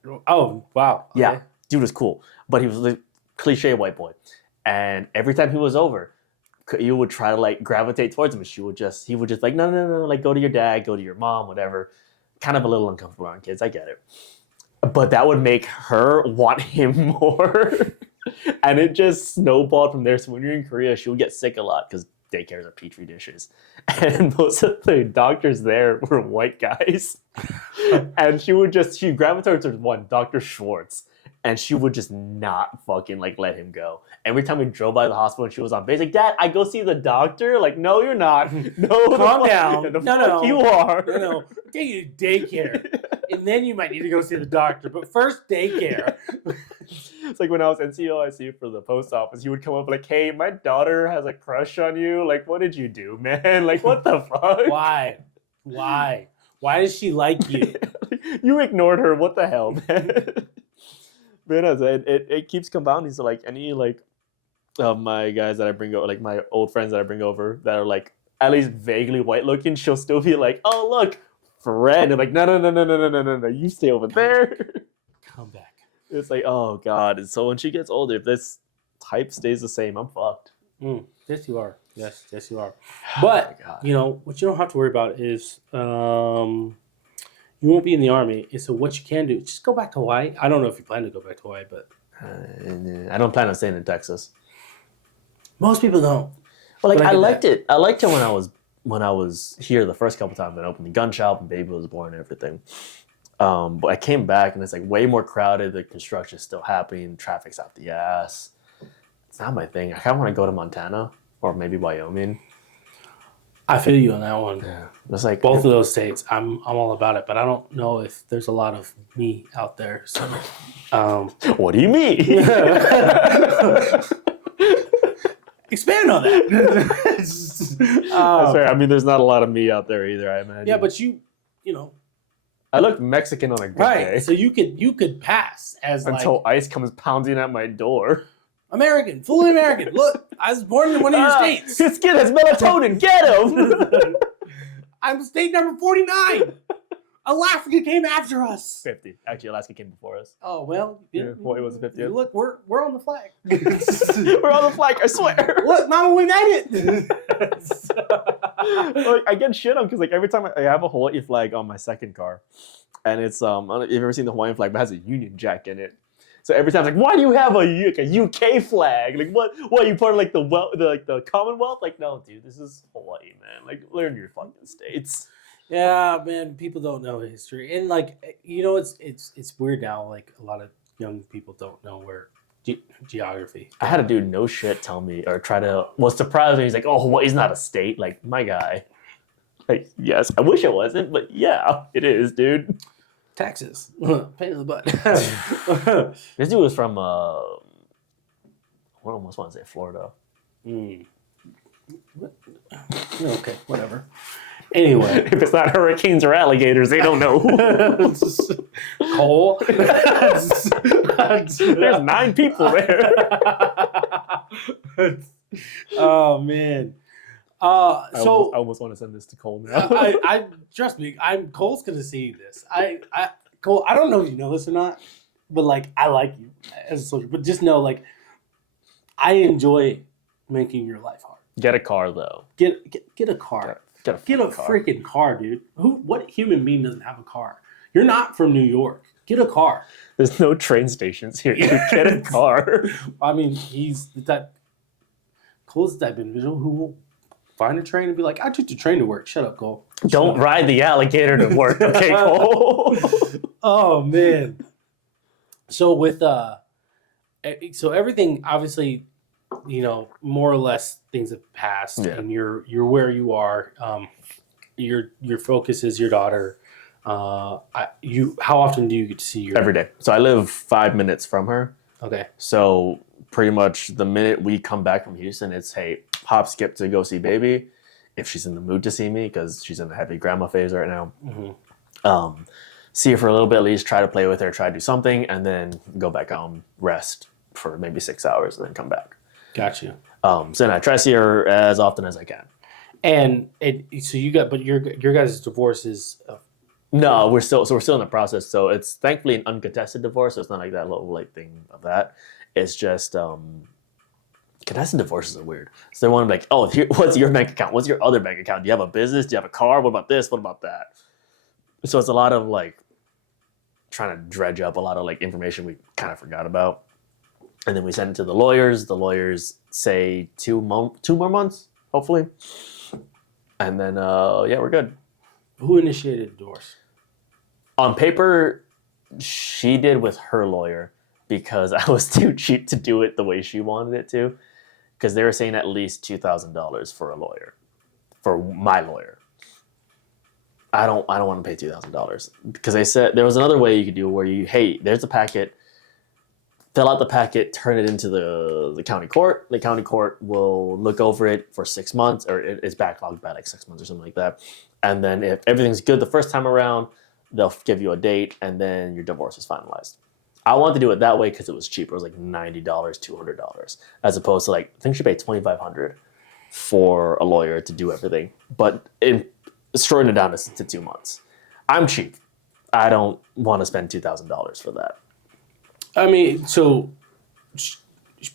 known. Oh wow! Okay. Yeah, dude was cool, but he was the cliche white boy. And every time he was over, you would try to like gravitate towards him, and he would just like no, like go to your dad, go to your mom, whatever. Kind of a little uncomfortable around kids, I get it. But that would make her want him more, and it just snowballed from there. So when you're in Korea, she would get sick a lot because daycares are petri dishes, and most of the doctors there were white guys, and she gravitated towards one, Dr. Schwartz. And she would just not fucking like let him go. Every time we drove by the hospital and she was on base, like, Dad, I go see the doctor. Like, no, you're not. No, calm down. No, you are. No. Get you to daycare, and then you might need to go see the doctor. But first, daycare. It's like when I was NCOIC for the post office, he would come up like, "Hey, my daughter has a crush on you. Like, what did you do, man? Like, what the fuck? Why? Why does she like you? You ignored her. What the hell, man?" But it keeps compounding. So like any like my guys that I bring over, like my old friends that I bring over that are like at least vaguely white looking, she'll still be like, "Oh look, Fred." I'm like, no, you stay over there. Come back. It's like, oh god. And so when she gets older, if this type stays the same, I'm fucked. Yes, you are. Yes, you are. But what you don't have to worry about is you won't be in the Army, and so what you can do, just go back to Hawaii. I don't know if you plan to go back to Hawaii, but I don't plan on staying in Texas. Most people don't. Well, like I liked it. I liked it when I was here the first couple times. I opened the gun shop and baby was born and everything. But I came back and it's like way more crowded. The construction's still happening. Traffic's out the ass. It's not my thing. I kind of want to go to Montana or maybe Wyoming. I feel you on that one. Yeah. It's like both of those states, I'm all about it, but I don't know if there's a lot of me out there. So, what do you mean? Expand on that. That's fair. I mean, there's not a lot of me out there either, I imagine. Yeah, but you know. I look Mexican on a good day. So you could pass as until ICE comes pounding at my door. American, fully American. Look, I was born in one of your states. His kid has melatonin. Get him. I'm state number 49. Alaska came after us. 50. Actually, Alaska came before us. Oh, well. Well, it was 50. Look, we're on the flag. We're on the flag, I swear. Look, Mama, we made it. Like, I get shit on because like every time I have a Hawaii flag on my second car, and it's I don't know if you've ever seen the Hawaiian flag, but it has a Union Jack in it. So every time it's like, why do you have a UK flag? Like what you part of like the Commonwealth? Like no, dude, this is Hawaii, man. Like learn your fucking states. Yeah, man, people don't know history, and like it's weird now. Like a lot of young people don't know where geography. I had a dude no shit tell me or try to was surprised. He's like, oh, Hawaii's not a state. Like my guy. Like yes, I wish it wasn't, but yeah, it is, dude. Taxes, pain in the butt. This dude was from I almost want to say Florida. What? Okay, whatever. Anyway, if it's not hurricanes or alligators, they don't know. Cole. There's 9 people there. Oh man. I almost want to send this to Cole now. I trust me. Cole's gonna see this. Cole. I don't know if you know this or not, but like I like you as a soldier. But just know, like, I enjoy making your life hard. Get a car though. Get a car. Get a freaking car, dude. What human being doesn't have a car? You're not from New York. Get a car. There's no train stations here. You get a car. I mean, Cole's the type of individual who will find a train and be like, I took the train to work. Shut up, Cole. Don't ride the alligator to work, okay, Cole? Oh man. So with so everything obviously, more or less things have passed, and you're where you are. Your focus is your daughter. How often do you get to see your every day? So I live 5 minutes from her. Okay. So pretty much the minute we come back from Houston, it's hey, hop, skip to go see baby, if she's in the mood to see me because she's in the heavy grandma phase right now. Mm-hmm. See her for a little bit at least, try to play with her, try to do something, and then go back home, rest for maybe 6 hours, and then come back. Got you. So then I try to see her as often as I can. And but your guys' divorce is. No, we're still in the process. So it's thankfully an uncontested divorce. So it's not like that little like thing of that. It's just contested divorces are weird. So they want to be like, oh, what's your bank account? What's your other bank account? Do you have a business? Do you have a car? What about this? What about that? So it's a lot of like trying to dredge up a lot of like information we kind of forgot about. And then we send it to the lawyers. The lawyers say 2 more months, hopefully. And then, we're good. Who initiated the divorce? On paper, she did with her lawyer because I was too cheap to do it the way she wanted it to. Because they were saying at least $2,000 for a lawyer, for my lawyer. I don't want to pay $2,000 because they said there was another way you could do it where there's a packet. Fill out the packet, turn it into the county court. The county court will look over it for 6 months, or it's backlogged by like 6 months or something like that. And then if everything's good the first time around, they'll give you a date, and then your divorce is finalized. I wanted to do it that way because it was cheaper. It was like $90, $200, as opposed to like I think she paid $2,500 for a lawyer to do everything. But shorten it down to 2 months. I'm cheap. I don't want to spend $2,000 for that. I mean,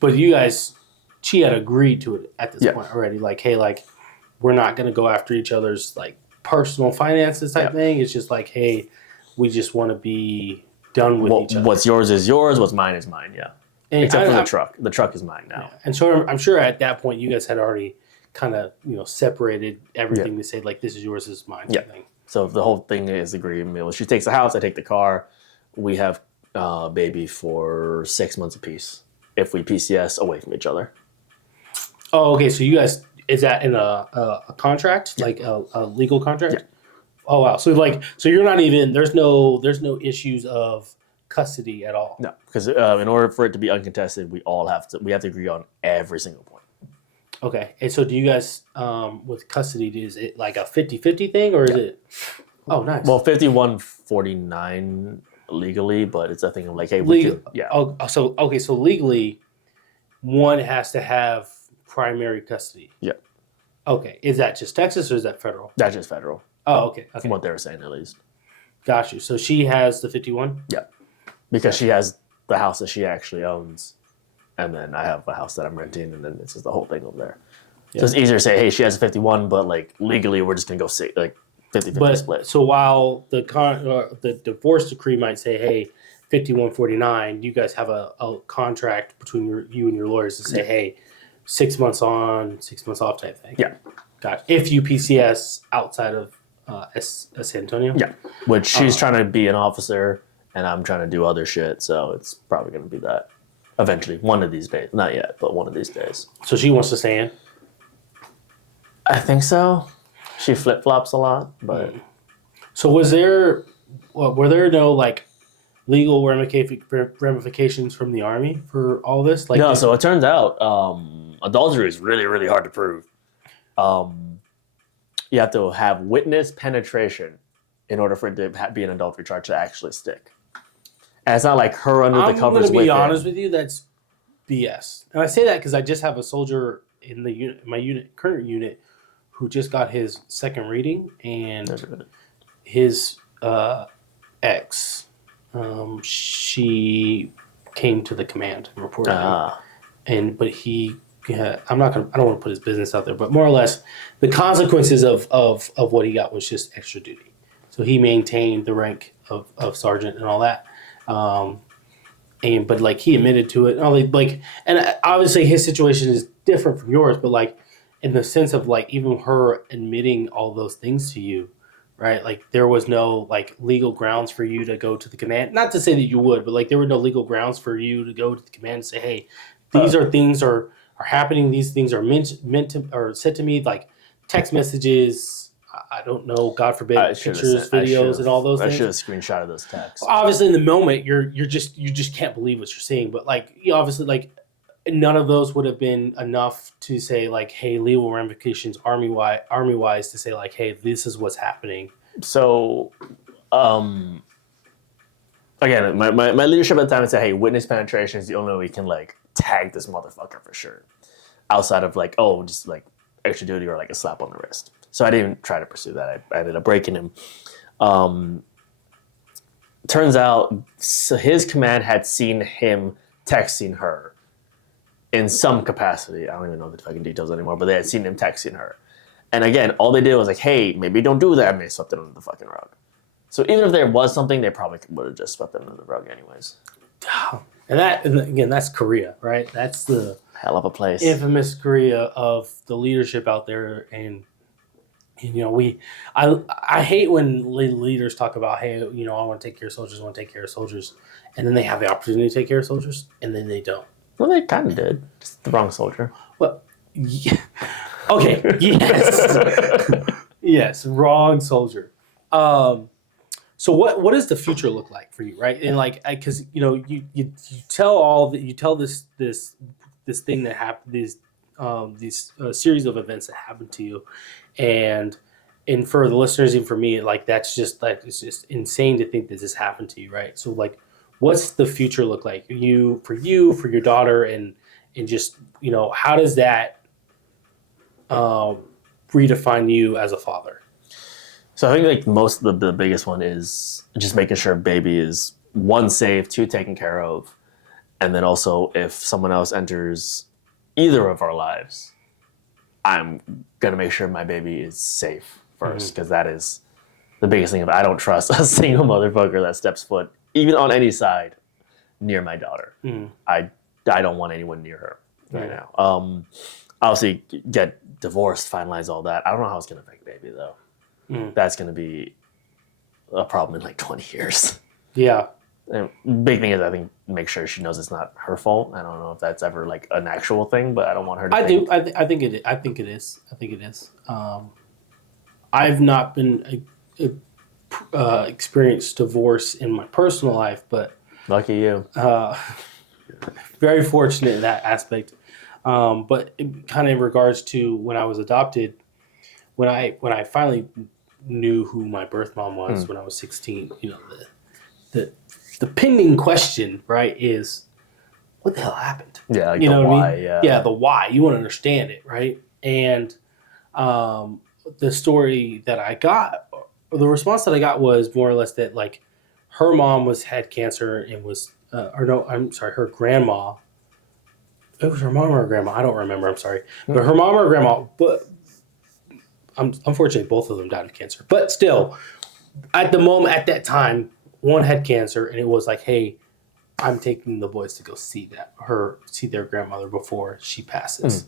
but you guys, she had agreed to it at this point already. Like, hey, like, we're not going to go after each other's, like, personal finances type thing. It's just like, hey, we just want to be done with each other. What's yours is yours. What's mine is mine, And except for the truck. The truck is mine now. Yeah. And so I'm sure at that point you guys had already kind of, separated everything to say, like, this is yours, this is mine type thing. So the whole thing is agreement. She takes the house, I take the car. We have baby for 6 months apiece if we PCS away from each other. Oh, okay. So you guys, is that in a contract, like a legal contract? Yeah. Oh wow. So you're not even there's no issues of custody at all. No, because in order for it to be uncontested, we have to agree on every single point. Okay. And so do you guys, with custody, is it like a 50-50 thing or is it? Oh, nice. Well, 51-49 legally, but it's a thing of like, hey, Legal. yeah. Oh, so okay. So legally, one has to have primary custody. Yeah. Okay. Is that just Texas or is that federal? That's just federal. Oh, okay. Okay. From what they were saying, at least. Got you. So she has the 51? Yeah. Because she has the house that she actually owns. And then I have a house that I'm renting, and then it's just the whole thing over there. Yeah. So it's easier to say, hey, she has a 51, but like legally, we're just going to go like 50-50 split. So while the divorce decree might say, hey, 51-49, you guys have a contract between you and your lawyers to say, hey, 6 months on, 6 months off type thing. Yeah. Got it. If you PCS outside of San Antonio? Yeah. Which she's trying to be an officer, and I'm trying to do other shit, so it's probably going to be that. Eventually, one of these days. Not yet, but one of these days. So she wants to stay in? I think so. She flip-flops a lot, but... So were there no, like, legal ramifications from the Army for all this? Like, no, so it turns out adultery is really, really hard to prove. You have to have witness penetration in order for it to be an adultery charge to actually stick. And it's not like her under the covers with I'm going to be honest with you, that's BS. And I say that because I just have a soldier in my current unit, who just got his second reading, and his ex, she came to the command and reported him. But he, I don't want to put his business out there, but more or less, the consequences of what he got was just extra duty. So he maintained the rank of sergeant and all that. But like he admitted to it, and obviously his situation is different from yours, but like in the sense of like even her admitting all those things to you, right? Like there was no like legal grounds for you to go to the command. Not to say that you would, but like there were no legal grounds for you to go to the command and say, hey, these are things are happening. These things are meant to or said to me, like text messages. I don't know, God forbid, pictures, videos, and all those things. I should have screenshotted those texts. Obviously, in the moment, you just can't believe what you're seeing. But like, obviously, like none of those would have been enough to say like, hey, legal ramifications, army wise, to say like, hey, this is what's happening. So, again, my leadership at the time would say, hey, witness penetration is the only way we can like tag this motherfucker for sure. Outside of like, oh, just like extra duty or like a slap on the wrist. So I didn't try to pursue that. I ended up breaking him. Turns out his command had seen him texting her in some capacity. I don't even know the fucking details anymore, but they had seen him texting her. And again, all they did was like, hey, maybe don't do that. And they swept it under the fucking rug. So even if there was something, they probably would have just swept it under the rug anyways. And again, that's Korea, right? That's the hell of a place. Infamous Korea of the leadership out there. And you know, I hate when leaders talk about, hey, you know, I want to take care of soldiers, and then they have the opportunity to take care of soldiers, and then they don't. Well, they kind of did. Just the wrong soldier. Well, yeah. Okay, yes. Yes, wrong soldier. So what does the future look like for you, right? And like, because you know, you tell this thing that happened, these series of events that happened to you, and for the listeners and for me, like that's just like it's just insane to think that this happened to you, right? So like, what's the future look like for you, for your daughter, and just, you know, how does that redefine you as a father? So I think like most of the biggest one is just making sure baby is, one, safe, two, taken care of, and then also if someone else enters either of our lives, I'm gonna make sure my baby is safe first, because that is the biggest thing. I don't trust a single motherfucker that steps foot, even on any side, near my daughter. I don't want anyone near her right now. Obviously, get divorced, finalize all that. I don't know how it's gonna affect baby though. That's gonna be a problem in like 20 years. Yeah. And big thing is, I think, make sure she knows it's not her fault. I don't know if that's ever like an actual thing, but I don't want her to. I think it is. I've not been experienced divorce in my personal life, but lucky you. Very fortunate in that aspect. But kind of in regards to when I was adopted, when I finally knew who my birth mom was when I was 16, the the pending question, right, is what the hell happened? Yeah, like You the know what why. I mean? Yeah. Yeah, the why. You want to understand it, right? And the story that I got, or the response that I got was more or less that like her mom had cancer and was, or no, I'm sorry, her grandma. It was her mom or her grandma. I don't remember. I'm sorry, but her mom or her grandma. But unfortunately, both of them died of cancer. But still, at the moment, at that time, one had cancer, and it was like, hey, I'm taking the boys to go see their grandmother before she passes.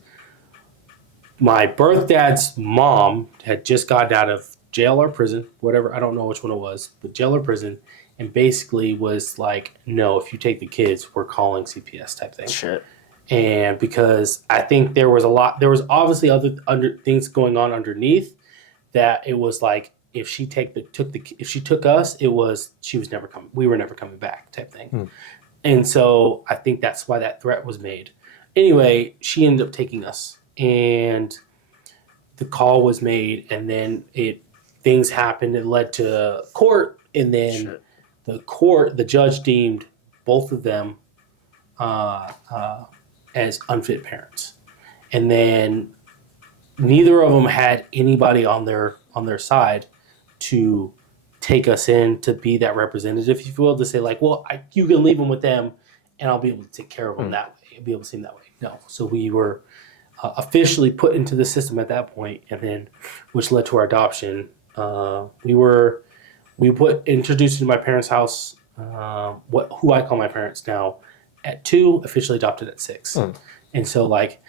My birth dad's mom had just gotten out of jail or prison, whatever. I don't know which one it was, but jail or prison, and basically was like, no, if you take the kids, we're calling CPS type thing. Shit. And because I think there was obviously other things going on underneath that it was like if she if she took us, we were never coming back type thing. And so I think that's why that threat was made. Anyway, she ended up taking us, and the call was made, and then things happened. It led to court, and then the judge deemed both of them as unfit parents, and then neither of them had anybody on their side to take us in to be that representative, if you will, to say like, well, you can leave them with them, and I'll be able to take care of them that way. I'll be able to see them that way. No, so we were officially put into the system at that point, and then which led to our adoption. We introduced to my parents' house, who I call my parents now, at 2, officially adopted at 6. And so like,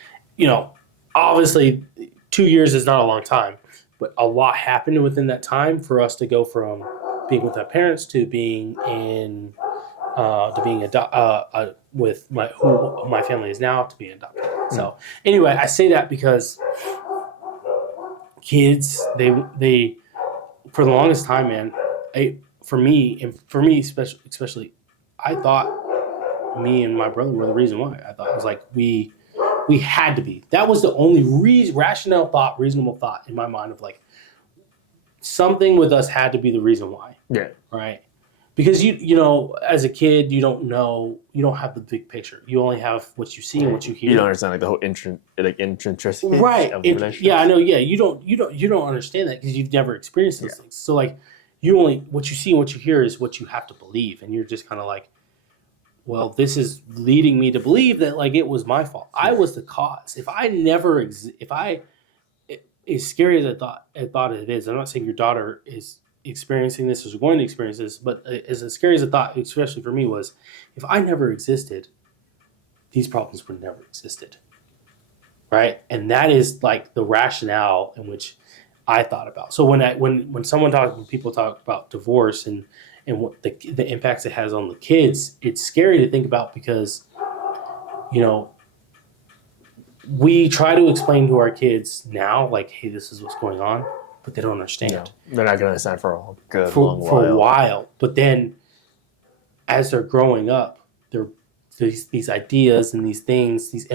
obviously 2 years is not a long time, but a lot happened within that time for us to go from being with our parents to being with who my family is now, to being adopted. So anyway, I say that because kids, they for the longest time, man, for me especially, I thought me and my brother were the reason why. I thought it was like we had to be. That was the only reasonable thought in my mind of like something with us had to be the reason why. Yeah. Right. Because as a kid, you don't have the big picture. You only have what you see and what you hear. You don't understand like the whole intricacies right. of relationships. Yeah, I know. Yeah, you don't understand that because you've never experienced those things. So like, what you see and what you hear is what you have to believe, and you're just kind of like, well, this is leading me to believe that like it was my fault. I was the cause. As scary as I thought it is, I'm not saying your daughter is experiencing this or is going to experience this, but as scary as I thought, especially for me, was if I never existed, these problems would never existed. Right? And that is like the rationale in which I thought about. So when people talk about divorce and what the impacts it has on the kids, it's scary to think about because, we try to explain to our kids now, like, hey, this is what's going on, but they don't understand. No, they're not going to understand for a while. But then as they're growing up, these ideas and these things, these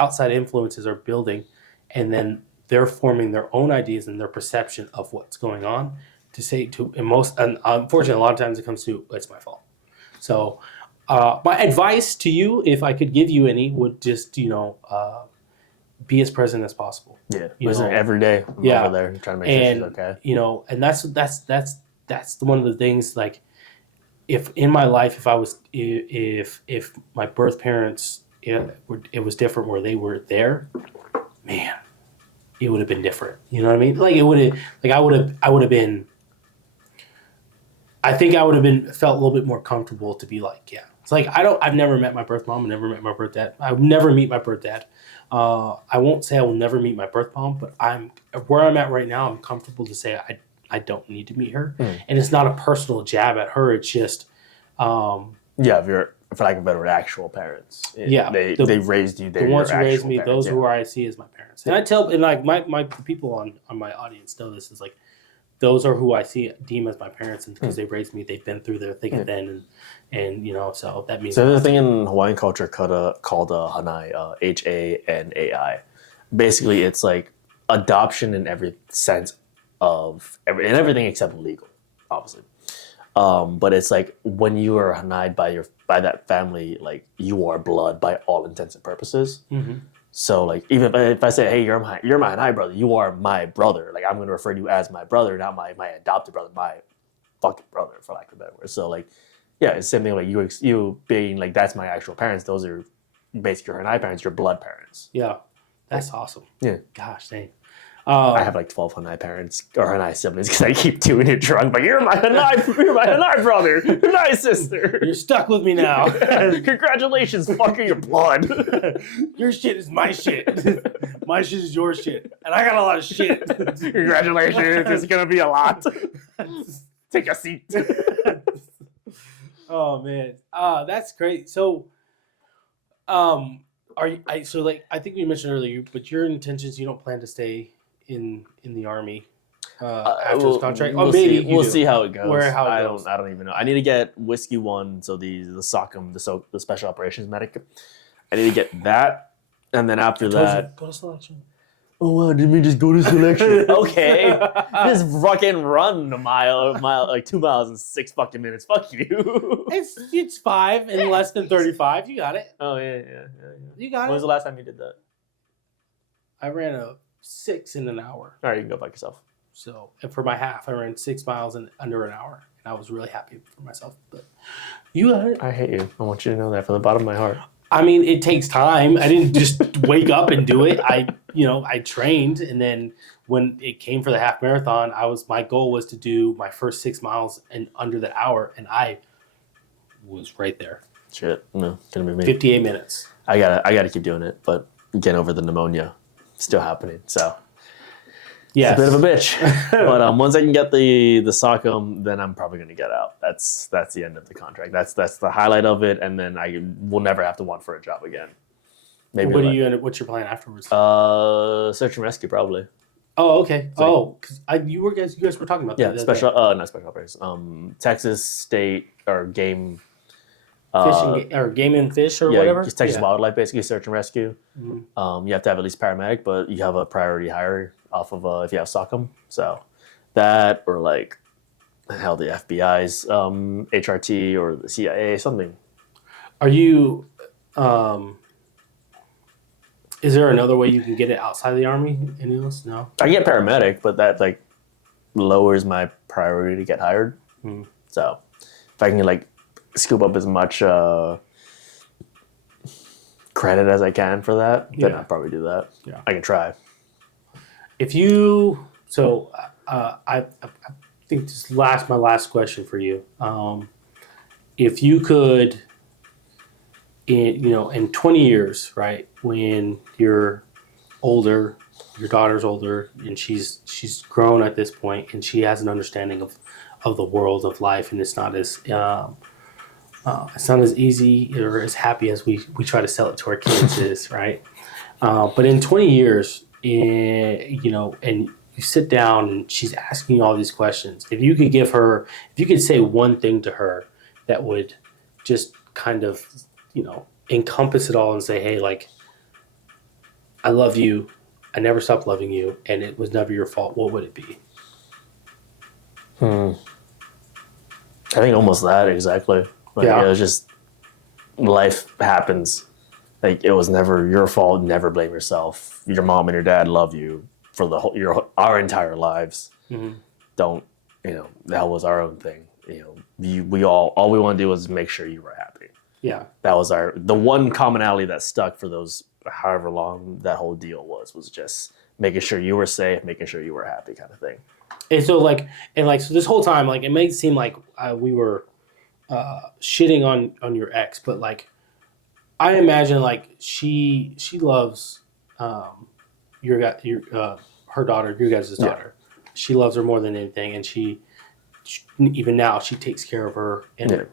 outside influences are building, and then they're forming their own ideas and their perception of what's going on and unfortunately, a lot of times it comes to, it's my fault. So my advice to you, if I could give you any, would just, be as present as possible. Yeah, listen every day. I'm over there trying to make sure she's okay. And that's one of the things. Like, if in my life, if my birth parents, it was different where they were there, man, it would have been different. You know what I mean? Like I would have been. I think I would have felt a little bit more comfortable to be like, yeah. It's like I've never met my birth mom. I never met my birth dad. I would never meet my birth dad. I won't say I will never meet my birth mom, but where I'm at right now, I'm comfortable to say I don't need to meet her. And it's not a personal jab at her. It's just if you're, for lack of a better word, actual parents. They raised you. The ones who raised me, those who I see as my parents. And I tell, and like my people on my audience know this, is like those are who I deem as my parents, and because they raised me, they've been through their thick and thin, and so that means. So there's a thing in Hawaiian culture called Hanai, Hanai. Basically, it's like adoption in every sense in everything except legal, obviously. But it's like when you are Hanai by that family, like you are blood by all intents and purposes. Mm-hmm. So like even if I say, hey, you're my Hanai brother, you are my brother. Like I'm gonna refer to you as my brother, not my adopted brother, my fucking brother, for lack of a better word. So like, yeah, it's the same thing. Like you being like that's my actual parents. Those are basically your Hanai parents, your blood parents. Yeah, that's awesome. Yeah. Gosh, dang. I have like 12 Hanai parents or Hanai siblings because I keep doing it drunk. But you're my Hanai brother, Hanai sister. You're stuck with me now. Congratulations, fucking your blood. Your shit is my shit. My shit is your shit, and I got a lot of shit. Congratulations, it's gonna be a lot. Take a seat. Oh man, that's great. So, are you? I think we mentioned earlier, but your intentions, you don't plan to stay in the army after this contract. We'll see how it goes. It goes. I don't even know. I need to get Whiskey 1, so the SOCM, the Special Operations Medic. I need to get that, and then after that, go to selection. Oh wow! Didn't we just go to selection? Okay, just fucking run a mile, like 2 miles in 6 fucking minutes. Fuck you. It's 5 in less than 35. You got it. Oh yeah. You got it. When was the last time you did that? I ran a 6 in an hour. All right, you can go fuck yourself. So, and for my half, I ran 6 miles in under an hour, and I was really happy for myself. But you got it. I hate you. I want you to know that from the bottom of my heart. I mean, it takes time. I didn't just wake up and do it. I trained, and then when it came for the half marathon, my goal was to do my first 6 miles in under the hour, and I was right there. Shit, no, gonna be me. 58 minutes. I gotta keep doing it, but getting over the pneumonia, still happening. So yeah, it's a bit of a bitch. But once I can get the SOCM, then I'm probably gonna get out. That's the end of the contract. That's the highlight of it, and then I will never have to want for a job again. Maybe. What's your plan afterwards? Search and rescue probably. Oh, okay. Because you guys were talking about that. Yeah, not special operations. Texas State or game. Or game and fish or whatever. Just Texas Wildlife, basically search and rescue. Mm-hmm. You have to have at least paramedic, but you have a priority hire off of if you have SOCM. So that or like hell, the FBI's HRT or the CIA, something. Are you? Is there another way you can get it outside of the Army? Any of those? No. I get paramedic, but that like lowers my priority to get hired. Mm. So if I can like scoop up as much credit as I can for that, then I'll probably do that. Yeah, I can try. If you I think my last question for you. If you could, in 20 years, right, when you're older, your daughter's older, and she's grown at this point, and she has an understanding of the world of life, and it's not as easy or as happy as we try to sell it to our kids is, right? But in 20 years, and you sit down and she's asking you all these questions. If you could say one thing to her that would just kind of, encompass it all and say, hey, like, I love you. I never stopped loving you, and it was never your fault. What would it be? I think almost that exactly. Like, it was just life happens. Like, it was never your fault. Never blame yourself. Your mom and your dad love you for our entire lives. Mm-hmm. Don't, that was our own thing. We all we want to do was make sure you were happy. Yeah. That was the one commonality that stuck for those however long that whole deal was just making sure you were safe, making sure you were happy, kind of thing. And so so this whole time, like, it may seem like we were shitting on your ex, but like, I imagine like she loves her daughter, your guys' daughter. She loves her more than anything, and she even now she takes care of her, and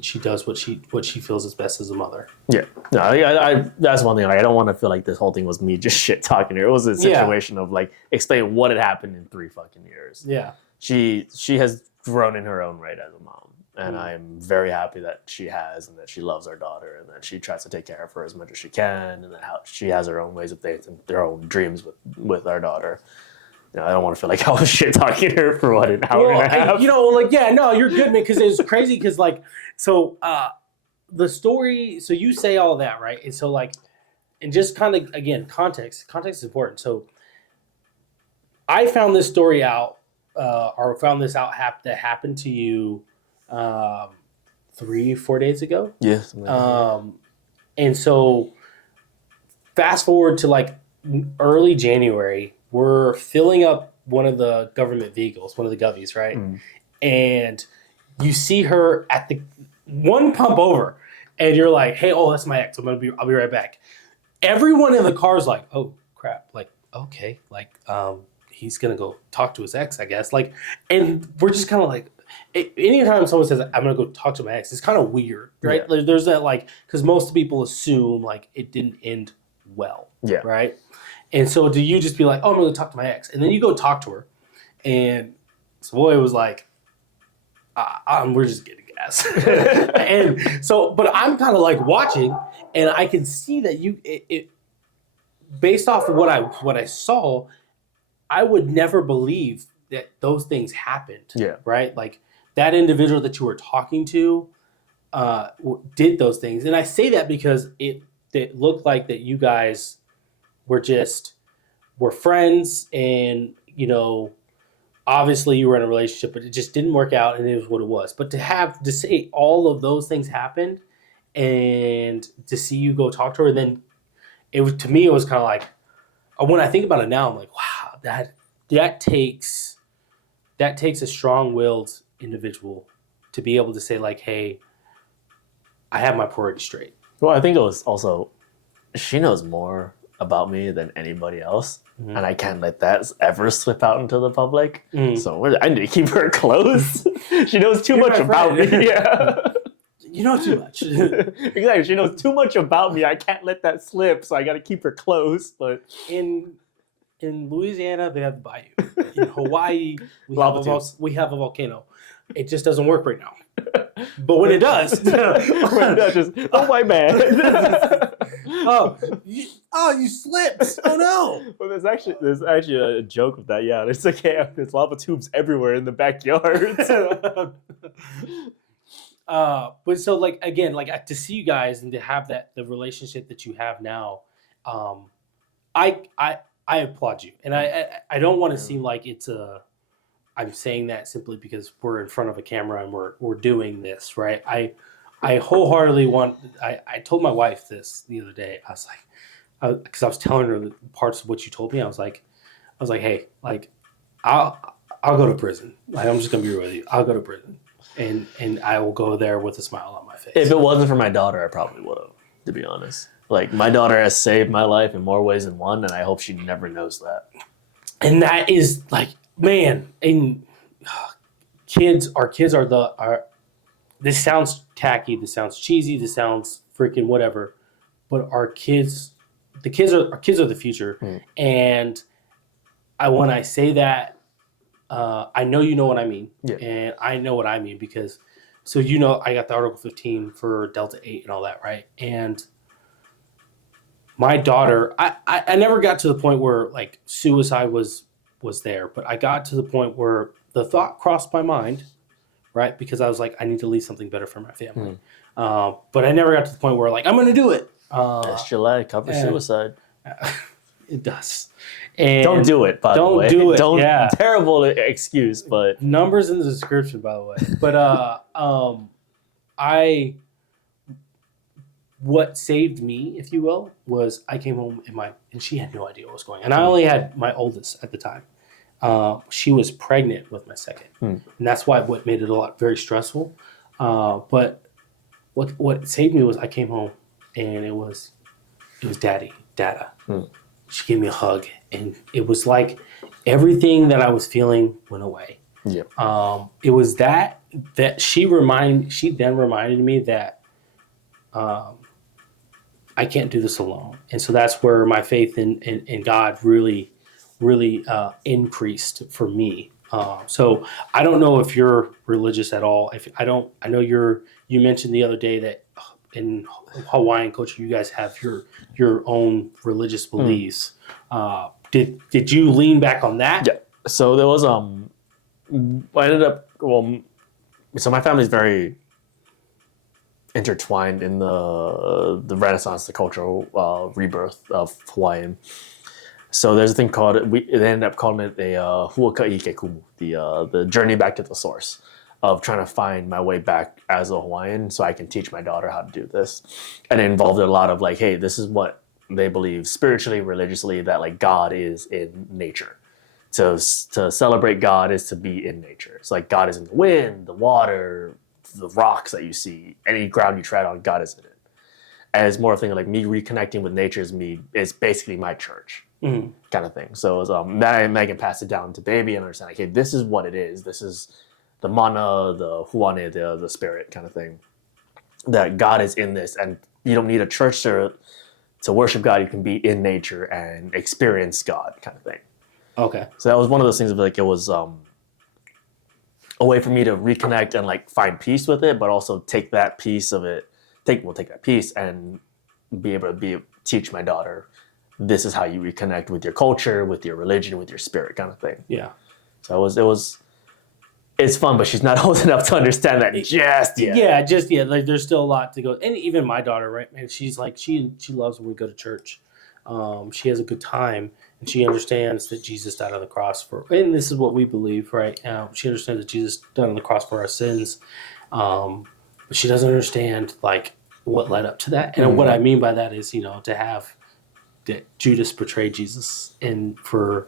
she does what she feels is best as a mother. Yeah, no, I that's one thing. Like, I don't want to feel like this whole thing was me just shit talking her. It was a situation of like explain what had happened in 3 fucking years. Yeah. she has grown in her own right as a mom, and I'm very happy that she has, and that she loves our daughter, and that she tries to take care of her as much as she can, and that how she has her own ways of things and their own dreams with our daughter. I don't want to feel like I was shit talking to her for an hour and a half. You're good, man, because it was crazy. Because the story. So you say all that, right? And so and just kind of again, context. Context is important. So I found this story out, or found this out that happened to you 3-4 days ago. Yes. And so fast forward to early January. We're filling up one of the government vehicles, one of the govies, right? And you see her at the one pump over, and you're like, "Hey, that's my ex. I'll be right back." Everyone in the car is like, "Oh crap!" Okay, he's gonna go talk to his ex, I guess. And we're just kind of like, anytime someone says, "I'm gonna go talk to my ex," it's kind of weird, right? Yeah. There's that because most people assume it didn't end well, right? And so do you just be like, "Oh, I'm going to talk to my ex," and then you go talk to her, and Savoy was like, "We're just getting gas," and so, but I'm kind of watching, and I can see that it based off of what I saw, I would never believe that those things happened. Yeah. Right. That individual that you were talking to did those things, and I say that because it looked like that you guys were friends, and obviously you were in a relationship, but it just didn't work out, and it was what it was. But to say all of those things happened, and to see you go talk to her, and then it was, to me, it was kind of when I think about it now, I'm like, wow, that takes a strong-willed individual to be able to say hey, I have my priorities straight. Well, I think it was also, she knows more about me than anybody else, and I can't let that ever slip out into the public. So I need to keep her close. She knows too much about me. Yeah. You know too much. Exactly. She knows too much about me. I can't let that slip, so I got to keep her close. But in Louisiana, they have the bayou. In Hawaii, we have a volcano. It just doesn't work right now. But when it does, oh my bad. You slipped. Oh no. Well, there's actually a joke with that. Yeah, there's lava tubes everywhere in the backyard. But so again, to see you guys and to have the relationship that you have now, I applaud you, and I don't want to seem like it's I'm saying that simply because we're in front of a camera and we're doing this, right? I wholeheartedly want. I told my wife this the other day. I was like, because I was telling her the parts of what you told me. I was like, hey, I'll go to prison. I'm just gonna be real with you. I'll go to prison, and I will go there with a smile on my face. If it wasn't for my daughter, I probably would have. To be honest, my daughter has saved my life in more ways than one, and I hope she never knows that. And that is man, and our kids are this sounds tacky, this sounds cheesy, this sounds freaking whatever, but our kids are the future. And when I say that, I know you know what I mean. Yeah. And I know what I mean because I got the Article 15 for Delta 8 and all that, right? And my daughter, I never got to the point where suicide was there, but I got to the point where the thought crossed my mind, right? Because I was like, I need to leave something better for my family. But I never got to the point where I'm going to do it. SGLA covers suicide. It does. And don't do it, by the way. Don't do it. Don't. Yeah. Terrible excuse, but numbers in the description, by the way. But what saved me, if you will, was I came home and she had no idea what was going on. And I only had my oldest at the time. She was pregnant with my second, and that's what made it very stressful. But what saved me was I came home and it was Dada. She gave me a hug, and it was like everything that I was feeling went away. Yep. It was that she then reminded me that I can't do this alone, and so that's where my faith in God really increased for me. So I don't know if you're religious at all. If I don't, I know you mentioned the other day that in Hawaiian culture, you guys have your own religious beliefs. Did you lean back on that? Yeah. So there was I ended up so my family's very intertwined in the Renaissance, the cultural rebirth of Hawaiian. So there's a thing called they ended up calling it a huaka'i kekumu, the journey back to the source of trying to find my way back as a Hawaiian so I can teach my daughter how to do this. And it involved a lot of like, hey, this is what they believe spiritually, religiously, that like God is in nature. To celebrate God is to be in nature. It's like God is in the wind, the water, the rocks that you see, any ground you tread on, God is in it. And it's more of a thing like me reconnecting with nature is basically my church. Kind of thing. So it was, Megan passed it down to baby and understand, okay, this is what it is. This is the mana, the huane, the spirit kind of thing. That God is in this, and you don't need a church to worship God. You can be in nature and experience God kind of thing. Okay. So that was one of those things of like, it was a way for me to reconnect and like find peace with it, but also take that piece of it, take that piece and be able to teach my daughter, this is how you reconnect with your culture, with your religion, with your spirit kind of thing. Yeah. So it's fun, but she's not old enough to understand that just yet. Yeah, just yet. Like there's still a lot to go. And even my daughter, right, man, she's like she loves when we go to church. She has a good time, and she understands that Jesus died on the cross and this is what we believe, right? She understands that Jesus died on the cross for our sins, but she doesn't understand like what led up to that. And what I mean by that is, to have that Judas betrayed Jesus and for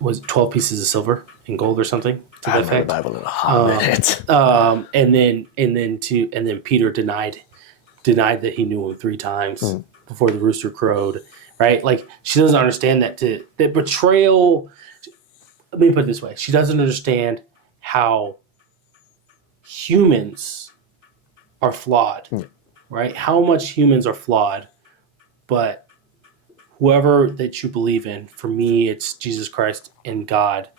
was it 12 pieces of silver and gold or something to that effect. The Bible in a hot minute. And then Peter denied that he knew him 3 times before the rooster crowed, right? Like she doesn't understand that betrayal. Let me put it this way: she doesn't understand how humans are flawed, right? How much humans are flawed, but whoever that you believe in, for me, it's Jesus Christ and God,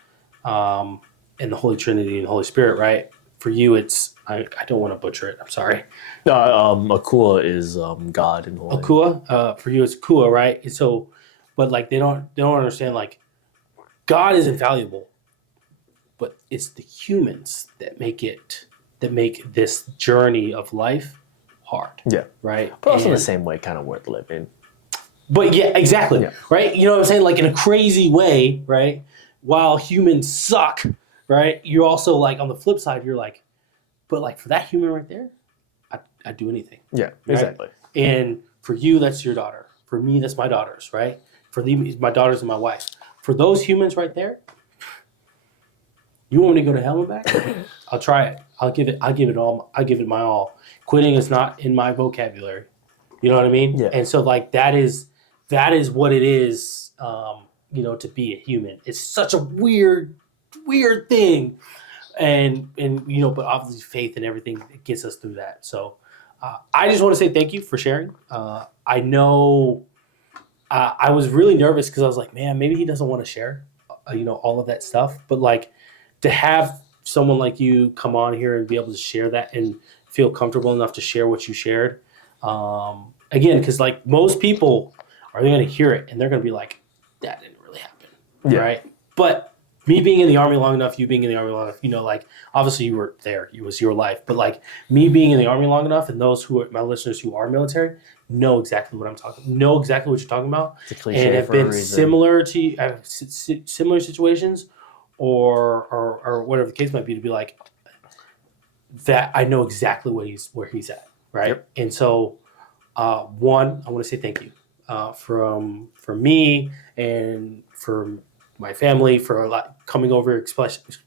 and the Holy Trinity and the Holy Spirit, right? For you, it's I don't want to butcher it. I'm sorry. Akua is God in Hawaii. Akua, for you, it's Akua, right? And so, but like they don't understand like God is infallible, but it's the humans that make this journey of life hard. Yeah, right. But also in the same way, kind of worth living. But yeah, exactly. Yeah. Right. You know what I'm saying? Like in a crazy way, right? While humans suck, right? You're also like on the flip side, you're like, but like for that human right there, I'd do anything. Yeah, right? Exactly. And for you, that's your daughter. For me, that's my daughters, right? For my daughters and my wife. For those humans right there, you want me to go to hell and back? I'll try it. I'll give it all. I'll give it my all. Quitting is not in my vocabulary. You know what I mean? Yeah. And so like that is what it is, to be a human. It's such a weird thing. And but obviously faith and everything that gets us through that. So I just want to say thank you for sharing. I know I was really nervous because I was like, man, maybe he doesn't want to share, all of that stuff. But like to have someone like you come on here and be able to share that and feel comfortable enough to share what you shared. Again, because like most people are going to hear it and they're going to be like, that didn't really happen. Yeah. Right. But me being in the Army long enough, you being in the Army long enough, like obviously you were there, it was your life, but like me being in the Army long enough and those who are my listeners who are military know exactly what know exactly what you're talking about. It's a cliche and have for a been reason. similar to similar situations or whatever the case might be, to be like that. I know exactly where he's at. Right. Yep. And so, one, I want to say thank you from me and for my family for coming over,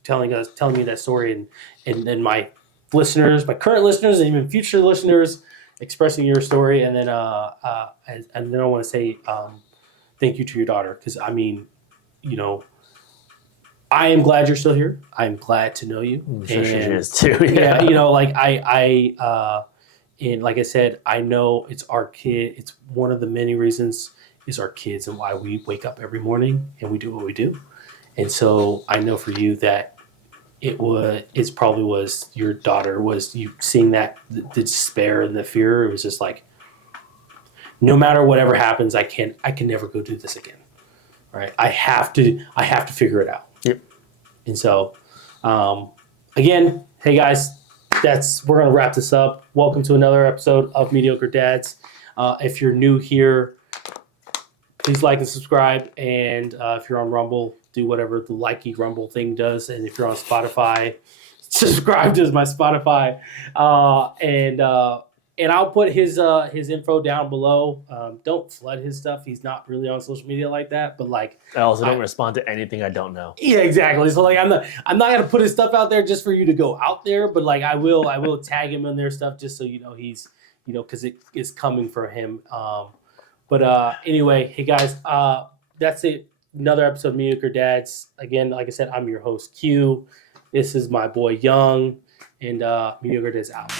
telling me that story, and my listeners, my current listeners, and even future listeners, expressing your story, and then I want to say thank you to your daughter, because I mean, I am glad you're still here. I'm glad to know you. I'm sure she is too. Yeah, and like I said, I know it's our kid. It's one of the many reasons is our kids and why we wake up every morning and we do what we do. And so I know for you that it's probably was your daughter, was you seeing that the despair and the fear. It was just like, no matter whatever happens, I can never go do this again. Right? I have to figure it out. Yep. And so, again, hey guys, we're gonna wrap this up. Welcome to another episode of Mediocre Dads. If you're new here, please like and subscribe. And if you're on Rumble, do whatever the likey Rumble thing does. And if you're on Spotify, subscribe to my Spotify. And I'll put his info down below. Don't flood his stuff. He's not really on social media like that. But like, I also don't respond to anything I don't know. Yeah, exactly. So like, I'm not gonna put his stuff out there just for you to go out there. But like, I will tag him in their stuff just so you know he's because it is coming for him. But anyway, hey guys, that's it. Another episode of Mediocre Dads. Again, like I said, I'm your host Q. This is my boy Young, and Mediocre Dads out.